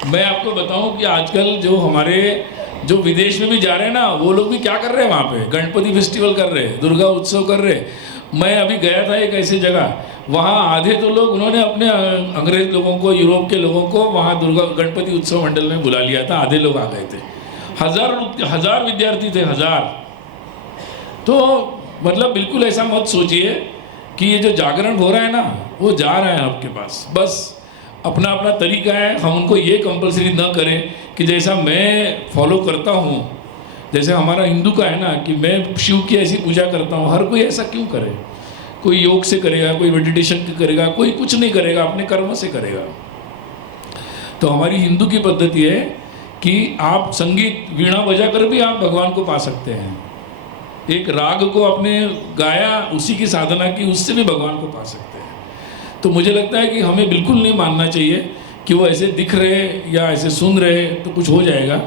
मैं आपको बताऊं कि आजकल जो हमारे जो विदेश में भी जा रहे हैं ना, वो लोग भी क्या कर रहे हैं वहाँ पे, गणपति फेस्टिवल कर रहे हैं, दुर्गा उत्सव कर रहे हैं। मैं अभी गया था एक ऐसी जगह, वहाँ आधे तो लोग उन्होंने अपने अंग्रेज लोगों को, यूरोप के लोगों को वहाँ दुर्गा गणपति उत्सव मंडल में बुला लिया था, आधे लोग आ गए थे। हजार विद्यार्थी थे, 1000। तो मतलब बिल्कुल ऐसा मत सोचिए कि ये जो जागरण हो रहा है ना वो जा रहा है आपके पास, बस अपना अपना तरीका है। हम उनको ये कंपलसरी ना करें कि जैसा मैं फॉलो करता हूँ, जैसे हमारा हिंदू का है ना कि मैं शिव की ऐसी पूजा करता हूँ, हर कोई ऐसा क्यों करे। कोई योग से करेगा, कोई मेडिटेशन करेगा, कोई कुछ नहीं करेगा, अपने कर्म से करेगा। तो हमारी हिंदू की पद्धति है कि आप संगीत वीणा बजाकर भी आप भगवान को पा सकते हैं। एक राग को आपने गाया, उसी की साधना की, उससे भी भगवान को पा सकते हैं। तो मुझे लगता है कि हमें बिल्कुल नहीं मानना चाहिए कि वो ऐसे दिख रहे या ऐसे सुन रहे तो कुछ हो जाएगा।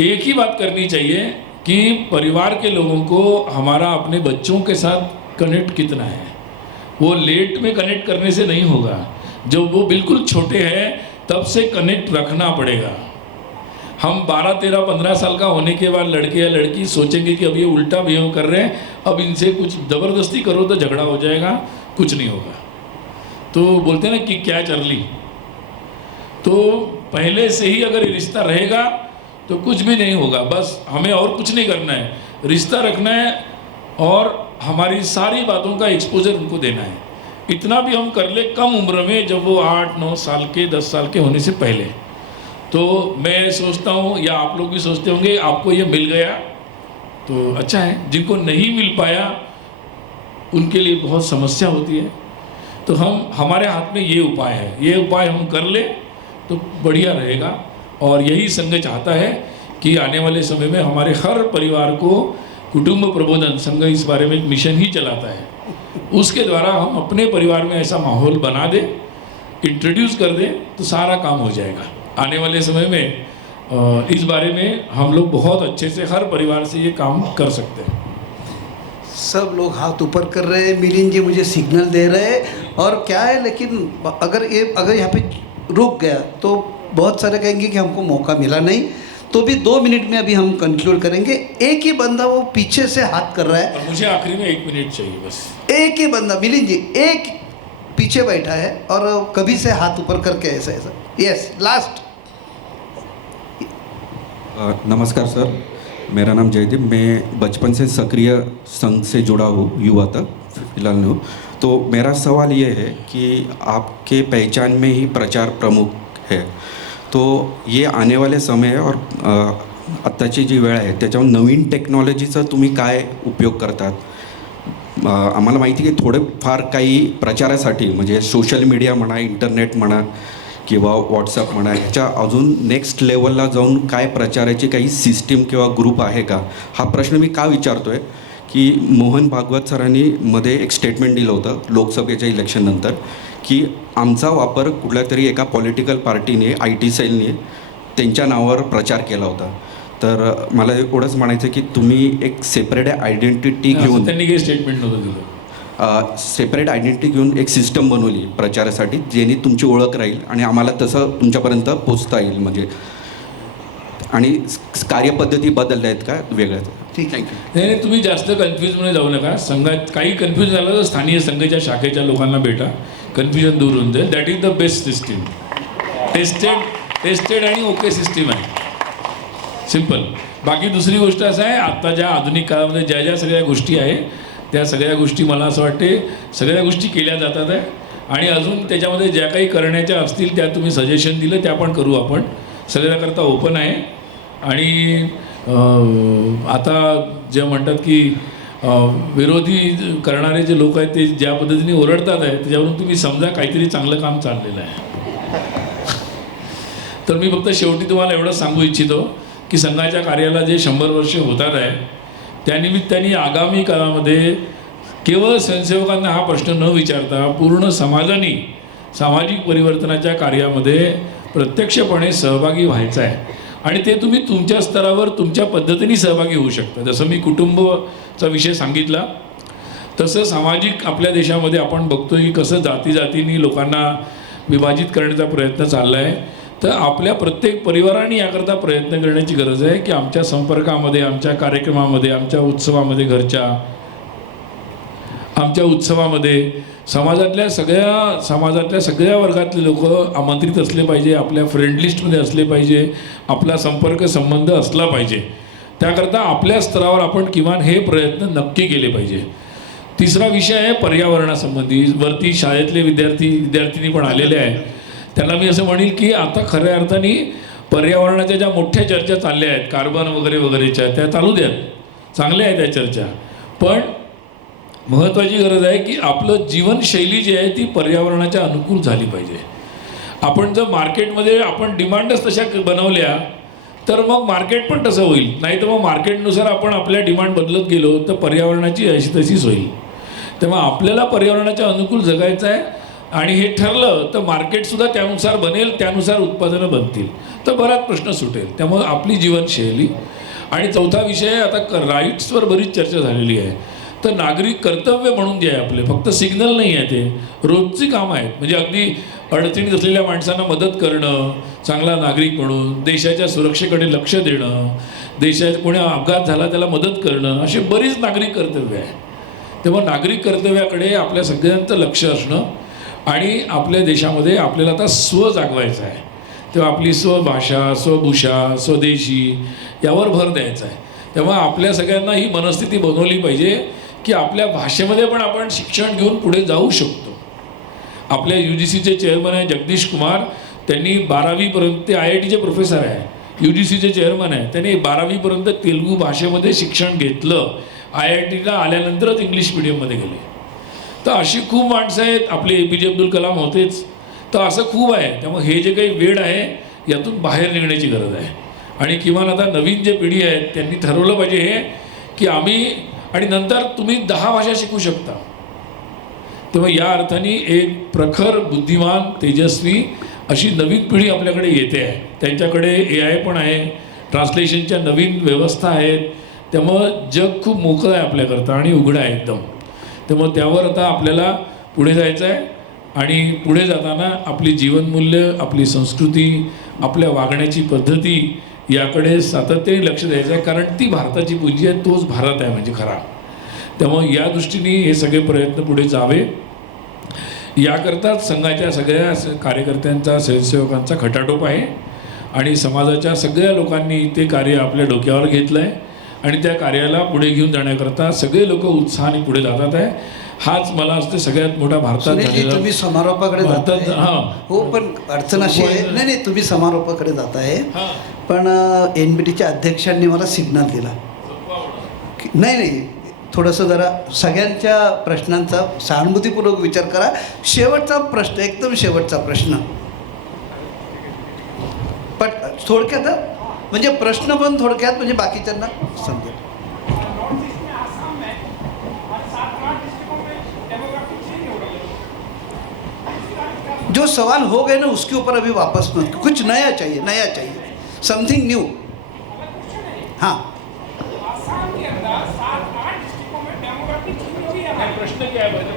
एक ही बात करनी चाहिए कि परिवार के लोगों को हमारा अपने बच्चों के साथ कनेक्ट कितना है। वो लेट में कनेक्ट करने से नहीं होगा, जब वो बिल्कुल छोटे हैं तब से कनेक्ट रखना पड़ेगा। हम 12, 13, 15 साल का होने के बाद लड़के या लड़की सोचेंगे कि अब ये उल्टा बिहेव कर रहे हैं, अब इनसे कुछ ज़बरदस्ती करो तो झगड़ा हो जाएगा, कुछ नहीं होगा। तो बोलते हैं ना कि क्या चरली, तो पहले से ही अगर रिश्ता रहेगा तो कुछ भी नहीं होगा। बस हमें और कुछ नहीं करना है, रिश्ता रखना है और हमारी सारी बातों का एक्सपोजर उनको देना है। इतना भी हम कर ले कम उम्र में, जब वो 8, 9 साल के, 10 साल के होने से पहले। तो मैं सोचता हूँ, या आप लोग भी सोचते होंगे, आपको ये मिल गया तो अच्छा है, जिनको नहीं मिल पाया उनके लिए बहुत समस्या होती है। तो हमारे हाथ में ये उपाय है, ये उपाय हम कर ले तो बढ़िया रहेगा। और यही संघ चाहता है कि आने वाले समय में हमारे हर परिवार को कुटुंब प्रबोधन संघ इस बारे में एक मिशन ही चलाता है, उसके द्वारा हम अपने परिवार में ऐसा माहौल बना दें, इंट्रोड्यूस कर दें तो सारा काम हो जाएगा। आने वाले समय में इस बारे में हम लोग बहुत अच्छे से हर परिवार से ये काम कर सकते हैं। सब लोग हाथ ऊपर कर रहे हैं, मिलिंद जी मुझे सिग्नल दे रहे हैं और क्या है, लेकिन अगर यहाँ पे रुक गया तो बहुत सारे कहेंगे कि हमको मौका मिला नहीं। तो भी 2 मिनट में अभी हम कंक्लूड करेंगे। एक ही बंदा वो पीछे से हाथ कर रहा है, और मुझे आखिरी में 1 मिनट चाहिए बस। एक ही बंदा, मिलिंद जी, एक पीछे बैठा है और कभी से हाथ ऊपर करके ऐसा ऐसा। Yes, last. नमस्कार सर, मेरा नाम जयदीप। मैं बचपन से सक्रिय संघ से जुड़ा हूँ, युवा तक फिलहाल नहीं हूँ। तो मेरा सवाल ये है कि आपके पहचान में ही प्रचार प्रमुख है, तो ये आने वाले समय आहे और आत्ताची जी वेळ आहे त्याच्यावर नवीन टेक्नॉलॉजीचा तुम्ही काय उपयोग करतात? आम्हाला माहिती आहे की थोडेफार काही प्रचारासाठी म्हणजे सोशल मीडिया म्हणा, इंटरनेट म्हणा किंवा व्हॉट्सअप म्हणा, ह्याच्या अजून नेक्स्ट लेवलला जाऊन काय प्रचाराची काही सिस्टीम किंवा ग्रुप आहे का? हा प्रश्न मी का विचारतो आहे की मोहन भागवत सरांनी मध्ये एक स्टेटमेंट दिलं होतं लोकसभेच्या इलेक्शननंतर की आमचा वापर कुठल्या तरी एका पॉलिटिकल पार्टीने, IT सेलने त्यांच्या नावावर प्रचार केला होता। तर मला एवढंच म्हणायचं की तुम्ही एक सेपरेट आयडेंटिटी घेऊन, त्यांनी काही स्टेटमेंट नव्हतं दिलं, सेपरेट आयडेंटिटी घेऊन एक सिस्टम बनवली प्रचारासाठी, जेणे तुमची ओळख राहील आणि आम्हाला तसं तुमच्यापर्यंत पोचता येईल. म्हणजे आणि कार्यपद्धती बदलल्या आहेत का वेगळ्या? ठीक आहे. नाही नाही, तुम्ही जास्त कन्फ्यूजमध्ये जाऊ नका. संघात काही कन्फ्यूज झालं तर स्थानिक संघाच्या शाखेच्या लोकांना भेटा, कन्फ्युजन दूर होऊन जाईल. That is the best system. Tested आणि ओके सिस्टीम आहे, सिम्पल. बाकी दुसरी गोष्ट असं आहे, आत्ता ज्या आधुनिक काळामध्ये ज्या ज्या सगळ्या गोष्टी आहे त्या सगळ्या गोष्टी मला असं वाटते सगळ्या गोष्टी केल्या जातात आहे. आणि अजून त्याच्यामध्ये ज्या काही करण्याच्या असतील त्या तुम्ही सजेशन दिलं त्या पण करू आपण. सगळ्याकरता ओपन आहे. आणि आता जे म्हणतात की विरोधी करणारे जे लोक आहेत ते ज्या पद्धतीने ओरडतात आहे त्याच्यावरून तुम्ही समजा काहीतरी चांगलं काम चाललेलं आहे. तर मी फक्त शेवटी तुम्हाला एवढं सांगू इच्छितो की संघाच्या कार्याला जे 100 वर्ष होतात आहे त्यानिमित्ताने आगामी काळामध्ये केवळ स्वयंसेवकांना हा प्रश्न न विचारता पूर्ण समाजाने सामाजिक परिवर्तनाच्या कार्यामध्ये प्रत्यक्षपणे सहभागी व्हायचं आहे. आणि ते तुम्ही तुमच्या स्तरावर तुमच्या पद्धतीने सहभागी होऊ शकता. जसं मी कुटुंबचा विषय सांगितला तसं सामाजिक आपल्या देशामध्ये आपण बघतो की कसं जातीजातींनी लोकांना विभाजित करण्याचा प्रयत्न चालला आहे. तर आपल्या प्रत्येक परिवाराने याकरता प्रयत्न करण्याची गरज आहे की आमच्या संपर्कामध्ये, आमच्या कार्यक्रमामध्ये, आमच्या उत्सवामध्ये, आमच्या उत्सवामध्ये समाजातल्या सगळ्या वर्गातले लोक आमंत्रित असले पाहिजे, आपल्या फ्रेंड लिस्टमध्ये असले पाहिजे, आपला संपर्क संबंध असला पाहिजे. त्याकरता आपल्या स्तरावर आपण किमान हे प्रयत्न नक्की केले पाहिजे. तिसरा विषय आहे पर्यावरणासंबंधी. वरती शाळेतले विद्यार्थिनी पण आलेले आहे. त्यांना मी असं म्हणेल की आता खऱ्या अर्थाने पर्यावरणाच्या ज्या मोठ्या चर्चा चालल्या आहेत कार्बन वगैरे वगैरेच्या त्या चालू द्यात, चांगल्या आहेत त्या चर्चा. पण महत्त्वाची गरज आहे की आपलं जीवनशैली जी आहे ती पर्यावरणाच्या अनुकूल झाली पाहिजे. आपण जर मार्केटमध्ये आपण डिमांडच तशा बनवल्या तर मग मार्केट पण तसं होईल. नाही तर मग मार्केटनुसार आपण आपल्या डिमांड बदलत गेलो तर पर्यावरणाची अशी तशीच होईल. तेव्हा आपल्याला पर्यावरणाच्या अनुकूल जगायचं आहे आणि हे ठरलं तर मार्केटसुद्धा त्यानुसार बनेल, त्यानुसार उत्पादनं बनतील, तर बराच प्रश्न सुटेल. त्यामुळे आपली जीवनशैली. आणि चौथा विषय, आता राईट्सवर बरीच चर्चा झालेली आहे. तर नागरिक कर्तव्य म्हणून जे आहे आपले फक्त सिग्नल नाही आहे, ते रोजची कामं आहेत. म्हणजे अगदी अडचणीत असलेल्या माणसांना मदत करणं, चांगला नागरिक म्हणून देशाच्या सुरक्षेकडे लक्ष देणं, देशात कोणी अपघात झाला त्याला मदत करणं, अशी बरीच नागरिक कर्तव्य आहे. तेव्हा नागरिक कर्तव्याकडे आपल्या सगळ्यांचं लक्ष असणं आणि आपल्या देशामध्ये आपल्याला आता स्व जागवायचं आहे. तेव्हा आपली स्वभाषा, स्वभूषा, स्वदेशी यावर भर द्यायचा आहे. तेव्हा आपल्या सगळ्यांना ही मनस्थिती बनवली पाहिजे की आपल्या भाषेमध्ये पण आपण शिक्षण घेऊन पुढे जाऊ शकतो. आपल्या UGCचे चेअरमन आहे जगदीश कुमार, त्यांनी 12वीपर्यंत, ते IITचे प्रोफेसर आहे, UGCचे चेअरमन आहे, त्यांनी 12वीपर्यंत तेलुगू भाषेमध्ये शिक्षण घेतलं. IITला आल्यानंतरच इंग्लिश मिडियममध्ये गेले. तर अशी खूप माणसं आहेत. आपले APJ अब्दुल कलाम होतेच. तर असं खूप आहे. त्यामुळे हे जे काही वेळ आहे यातून बाहेर निघण्याची गरज आहे. आणि किमान आता नवीन जे पिढी आहेत त्यांनी ठरवलं पाहिजे हे की आम्ही, आणि नंतर तुम्ही 10 भाषा शिकू शकता. तेव्हा या अर्थाने एक प्रखर, बुद्धिमान, तेजस्वी अशी नवीन पिढी आपल्याकडे येते आहे. त्यांच्याकडे AI पण आहे, ट्रान्सलेशनच्या नवीन व्यवस्था आहेत. त्यामुळं जग खूप मोकळं आहे आपल्याकरता आणि उघडं आहे एकदम. त्यामुळे त्यावर आता आपल्याला पुढे जायचं आहे. आणि पुढे जाताना आपली जीवनमूल्य, आपली संस्कृती, आपल्या वागण्याची पद्धती याकडे सातत्याने लक्ष द्यायचं आहे. कारण ती भारताची पुंजी आहे, तोच भारत आहे म्हणजे खरा. त्यामुळे या दृष्टीने हे सगळे प्रयत्न पुढे जावे याकरताच संघाच्या सगळ्या कार्यकर्त्यांचा, स्वयंसेवकांचा खटाटोप आहे. आणि समाजाच्या सगळ्या लोकांनी ते कार्य आपल्या डोक्यावर घेतलं आहे आणि त्या कार्याला पुढे घेऊन जाण्याकरता सगळे लोक उत्साहाने पुढे जातात आहे. हाच मला असते सगळ्यात मोठा भारतात झालेला. तुम्ही समारोपाकडे जाताय. हां हो, पण अडचण अशी आहे, नाही तुम्ही समारोपाकडे जात आहे, पण NBTच्या अध्यक्षांनी मला सिग्नल दिला नाही, थोडंसं जरा सगळ्यांच्या प्रश्नांचा सहानुभूतीपूर्वक विचार करा. शेवटचा प्रश्न, एकदम शेवटचा प्रश्न, पण थोडक्यात, म्हणजे प्रश्न पण थोडक्यात, म्हणजे बाकीच्यांना समजेल. जो सवाल हो गए ना उसके ऊपर अभी वापस मत, कुछ नया चाहिए, समथिंग न्यू. हाँ, प्रश्न क्या है?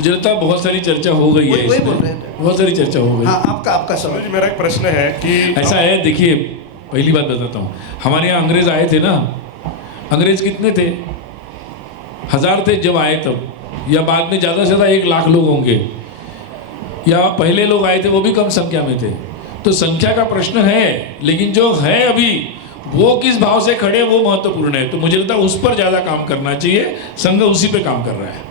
मुझे लगता है बहुत सारी चर्चा हो गई है वही इसमें। बोल रहे हैं। बहुत सारी चर्चा हो गई। हाँ, आपका सवाल। मेरा एक प्रश्न है कि ऐसा है, देखिए पहली बात बताता हूँ, हमारे यहाँ अंग्रेज आए थे ना, अंग्रेज कितने थे? 1000 थे जब आए तब, या बाद में ज़्यादा से ज़्यादा 1 लाख लोग होंगे, या पहले लोग आए थे वो भी कम संख्या में थे। तो संख्या का प्रश्न है, लेकिन जो है अभी वो किस भाव से खड़े वो महत्वपूर्ण है। तो मुझे लगता है उस पर ज़्यादा काम करना चाहिए, संघ उसी पे काम कर रहा है।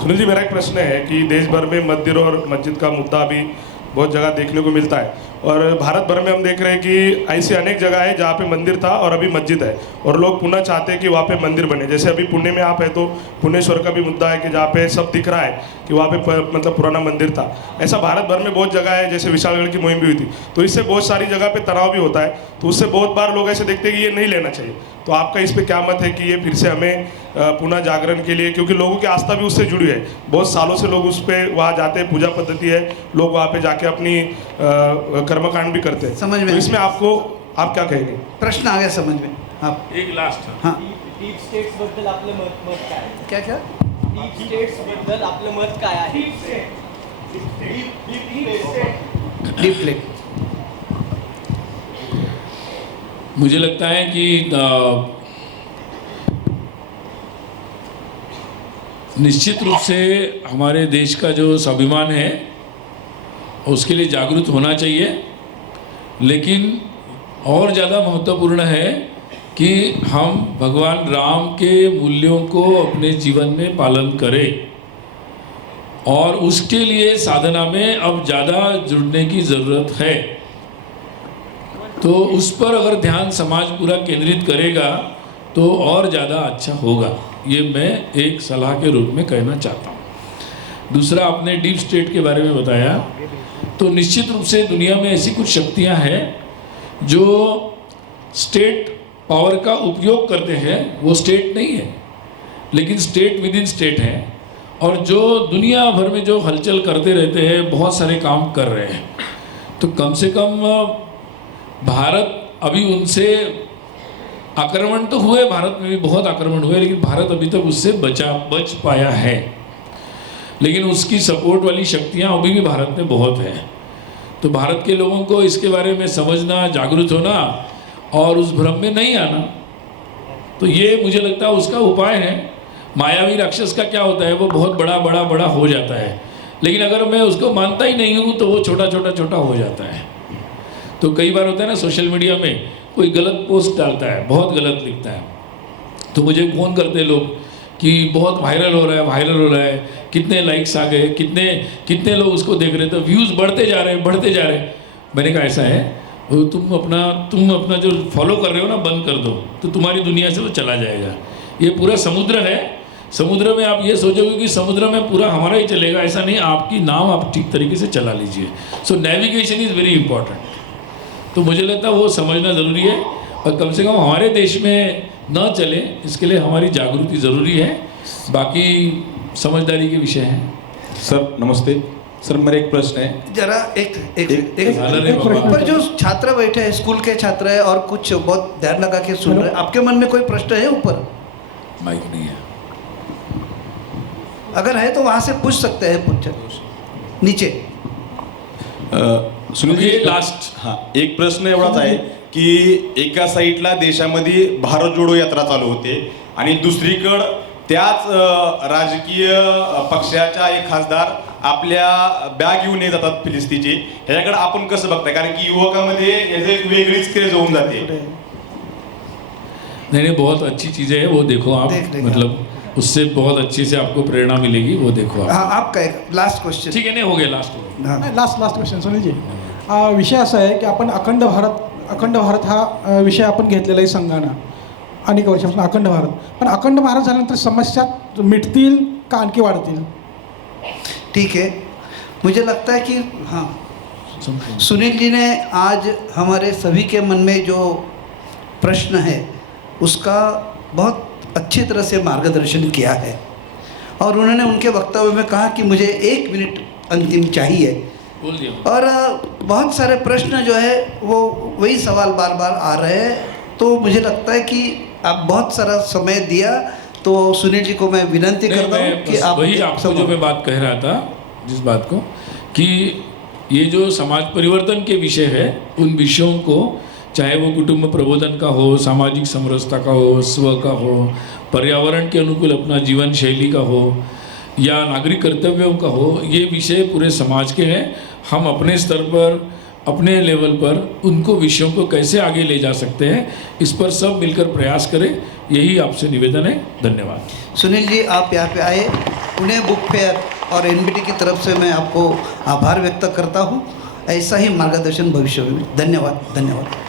सुनील जी, मेरा एक प्रश्न है कि देश भर में मंदिर और मस्जिद का मुद्दा भी बहुत जगह देखने को मिलता है, और भारत भर में हम देख रहे हैं कि ऐसी अनेक जगह है जहाँ पे मंदिर था और अभी मस्जिद है, और लोग पुनः चाहते हैं कि वहाँ पे मंदिर बने। जैसे अभी पुणे में आप है तो पुणेश्वर का भी मुद्दा है कि जहाँ पे सब दिख रहा है कि वहाँ पे मतलब पुराना मंदिर था। ऐसा भारत भर में बहुत जगह है, जैसे विशालगढ़ की मुहिम भी हुई थी, तो इससे बहुत सारी जगह पे तनाव भी होता है। तो उससे बहुत बार लोग ऐसे देखते हैं कि ये नहीं लेना चाहिए। तो आपका इस पर क्या मत है कि ये फिर से हमें पुनः जागरण के लिए, क्योंकि लोगों की आस्था भी उससे जुड़ी है, बहुत सालों से लोग उस पर वहाँ जाते हैं, पूजा पद्धति है, लोग वहाँ पे जाके अपनी कर्मकांड भी करते हैं। समझ में तो इसमें आपको आप क्या कहेंगे? प्रश्न आ गया समझ में। आप एक लास्ट। हाँ, डीप स्टेट्स बद्दल आपलं मत काय आहे? क्या डीप स्टेट्स बद्दल आपलं मत काय आहे? Deep state. मुझे लगता है कि निश्चित रूप से हमारे देश का जो स्वाभिमान है उसके लिए जागरूक होना चाहिए, लेकिन और ज़्यादा महत्वपूर्ण है कि हम भगवान राम के मूल्यों को अपने जीवन में पालन करें, और उसके लिए साधना में अब ज़्यादा जुड़ने की ज़रूरत है। तो उस पर अगर ध्यान समाज पूरा केंद्रित करेगा तो और ज़्यादा अच्छा होगा, ये मैं एक सलाह के रूप में कहना चाहता हूँ। दूसरा, आपने डीप स्टेट के बारे में बताया, तो निश्चित रूप से दुनिया में ऐसी कुछ शक्तियाँ हैं जो स्टेट पावर का उपयोग करते हैं। वो स्टेट नहीं है, लेकिन स्टेट विद इन स्टेट है, और जो दुनिया भर में जो हलचल करते रहते हैं, बहुत सारे काम कर रहे हैं। तो कम से कम भारत अभी उनसे आक्रमण तो हुए, भारत में भी बहुत आक्रमण हुए, लेकिन भारत अभी तक उससे बच पाया है। लेकिन उसकी सपोर्ट वाली शक्तियां अभी भी भारत में बहुत है। तो भारत के लोगों को इसके बारे में समझना, जागरूक होना और उस भ्रम में नहीं आना, तो ये मुझे लगता है उसका उपाय है। मायावी राक्षस का क्या होता है, वो बहुत बड़ा हो जाता है, लेकिन अगर मैं उसको मानता ही नहीं हूँ तो वो छोटा हो जाता है। तो कई बार होता है ना, सोशल मीडिया में कोई गलत पोस्ट डालता है, बहुत गलत लिखता है, तो मुझे फ़ोन करते लोग कि बहुत वायरल हो रहा है, कितने लाइक्स आ गए, कितने लोग उसको देख रहे हैं, तो व्यूज़ बढ़ते जा रहे हैं। मैंने कहा ऐसा है, वो तुम अपना जो फॉलो कर रहे हो ना बंद कर दो, तो तुम्हारी दुनिया से वो चला जाएगा। ये पूरा समुद्र है, समुद्र में आप ये सोचोगे कि समुद्र में पूरा हमारा ही चलेगा, ऐसा नहीं, आपकी नाव आप ठीक तरीके से चला लीजिए। सो नेविगेशन इज़ वेरी इंपॉर्टेंट। तो मुझे लगता है वो समझना ज़रूरी है, और कम से कम हमारे देश में न चले इसके लिए हमारी जागृति ज़रूरी है, बाकी समझदारी के विषय हैं। सर नमस्ते। सर मेरा एक प्रश्न है, जरा एक ऊपर जो छात्र बैठे हैं, स्कूल के छात्र हैं और कुछ बहुत ध्यान लगा के सुन रहे हैं, आपके मन में कोई प्रश्न है? ऊपर माइक नहीं है, अगर है तो वहाँ से पूछ सकते हैं। नीचे सुनील जी लास्ट, हां एक प्रश्न एवढाच आहे की एका साईडला देशामध्ये भारत जोडो यात्रा चालू होते आणि दुसरीकडे त्याच राजकीय पक्षाच्या एक खासदार आपल्या बॅग घेऊन येत जातात फिलिस्तीची। ह्याच्याकडे आपण कसं बघताय, कारण की युवकांमध्ये याचे एक वेगळीच क्रेज होऊन जाते। नहीं, बहुत अच्छी चीज़ें है, वो देखो आप, मतलब उससे बहुत अच्छे से आपको प्रेरणा मिलेगी, वो देखो आप। हाँ, आपका एक लास्ट क्वेश्चन। ठीक है, नहीं हो गया last. Last question Sunil ji, विषय असा आहे की आपण अखंड भारत हा विषय आपण घेतलेला आहे संघानं अनेक वर्षापासून, अखंड भारत। पण अखंड भारत झाल्यानंतर समस्या मिटतील का आणखी वाढतील? ठीक है, मुझे लगता है कि हाँ, सुनील जी ने आज हमारे सभी के मन में जो प्रश्न है उसका बहुत अच्छी तरह से मार्गदर्शन किया है, और उन्होंने उनके वक्तव्य में कहा कि मुझे 1 मिनट अंतिम चाहिए, और बहुत सारे प्रश्न जो है वो वही सवाल बार बार आ रहे हैं। तो मुझे लगता है कि आप बहुत सारा समय दिया, तो तो सुनील जी को मैं विनंती नहीं, करता हूँ मैं कि बस आप वही आपको जो मैं बात कह रहा था, जिस बात को कि ये जो समाज परिवर्तन के विषय है, उन विषयों को चाहे वो कुटुंब प्रबोधन का हो, सामाजिक समरसता का हो, स्व का हो, पर्यावरण के अनुकूल अपना जीवन शैली का हो, या नागरिक कर्तव्यों का हो, ये विषय पूरे समाज के हैं। हम अपने स्तर पर, अपने लेवल पर उनको विषयों को कैसे आगे ले जा सकते हैं, इस पर सब मिलकर प्रयास करें, यही आपसे निवेदन है। धन्यवाद। सुनील जी, आप यहाँ पे आए, पुणे बुक फेयर और एनबीटी की तरफ से मैं आपको आभार व्यक्त करता हूँ। ऐसा ही मार्गदर्शन भविष्य में। धन्यवाद। धन्यवाद।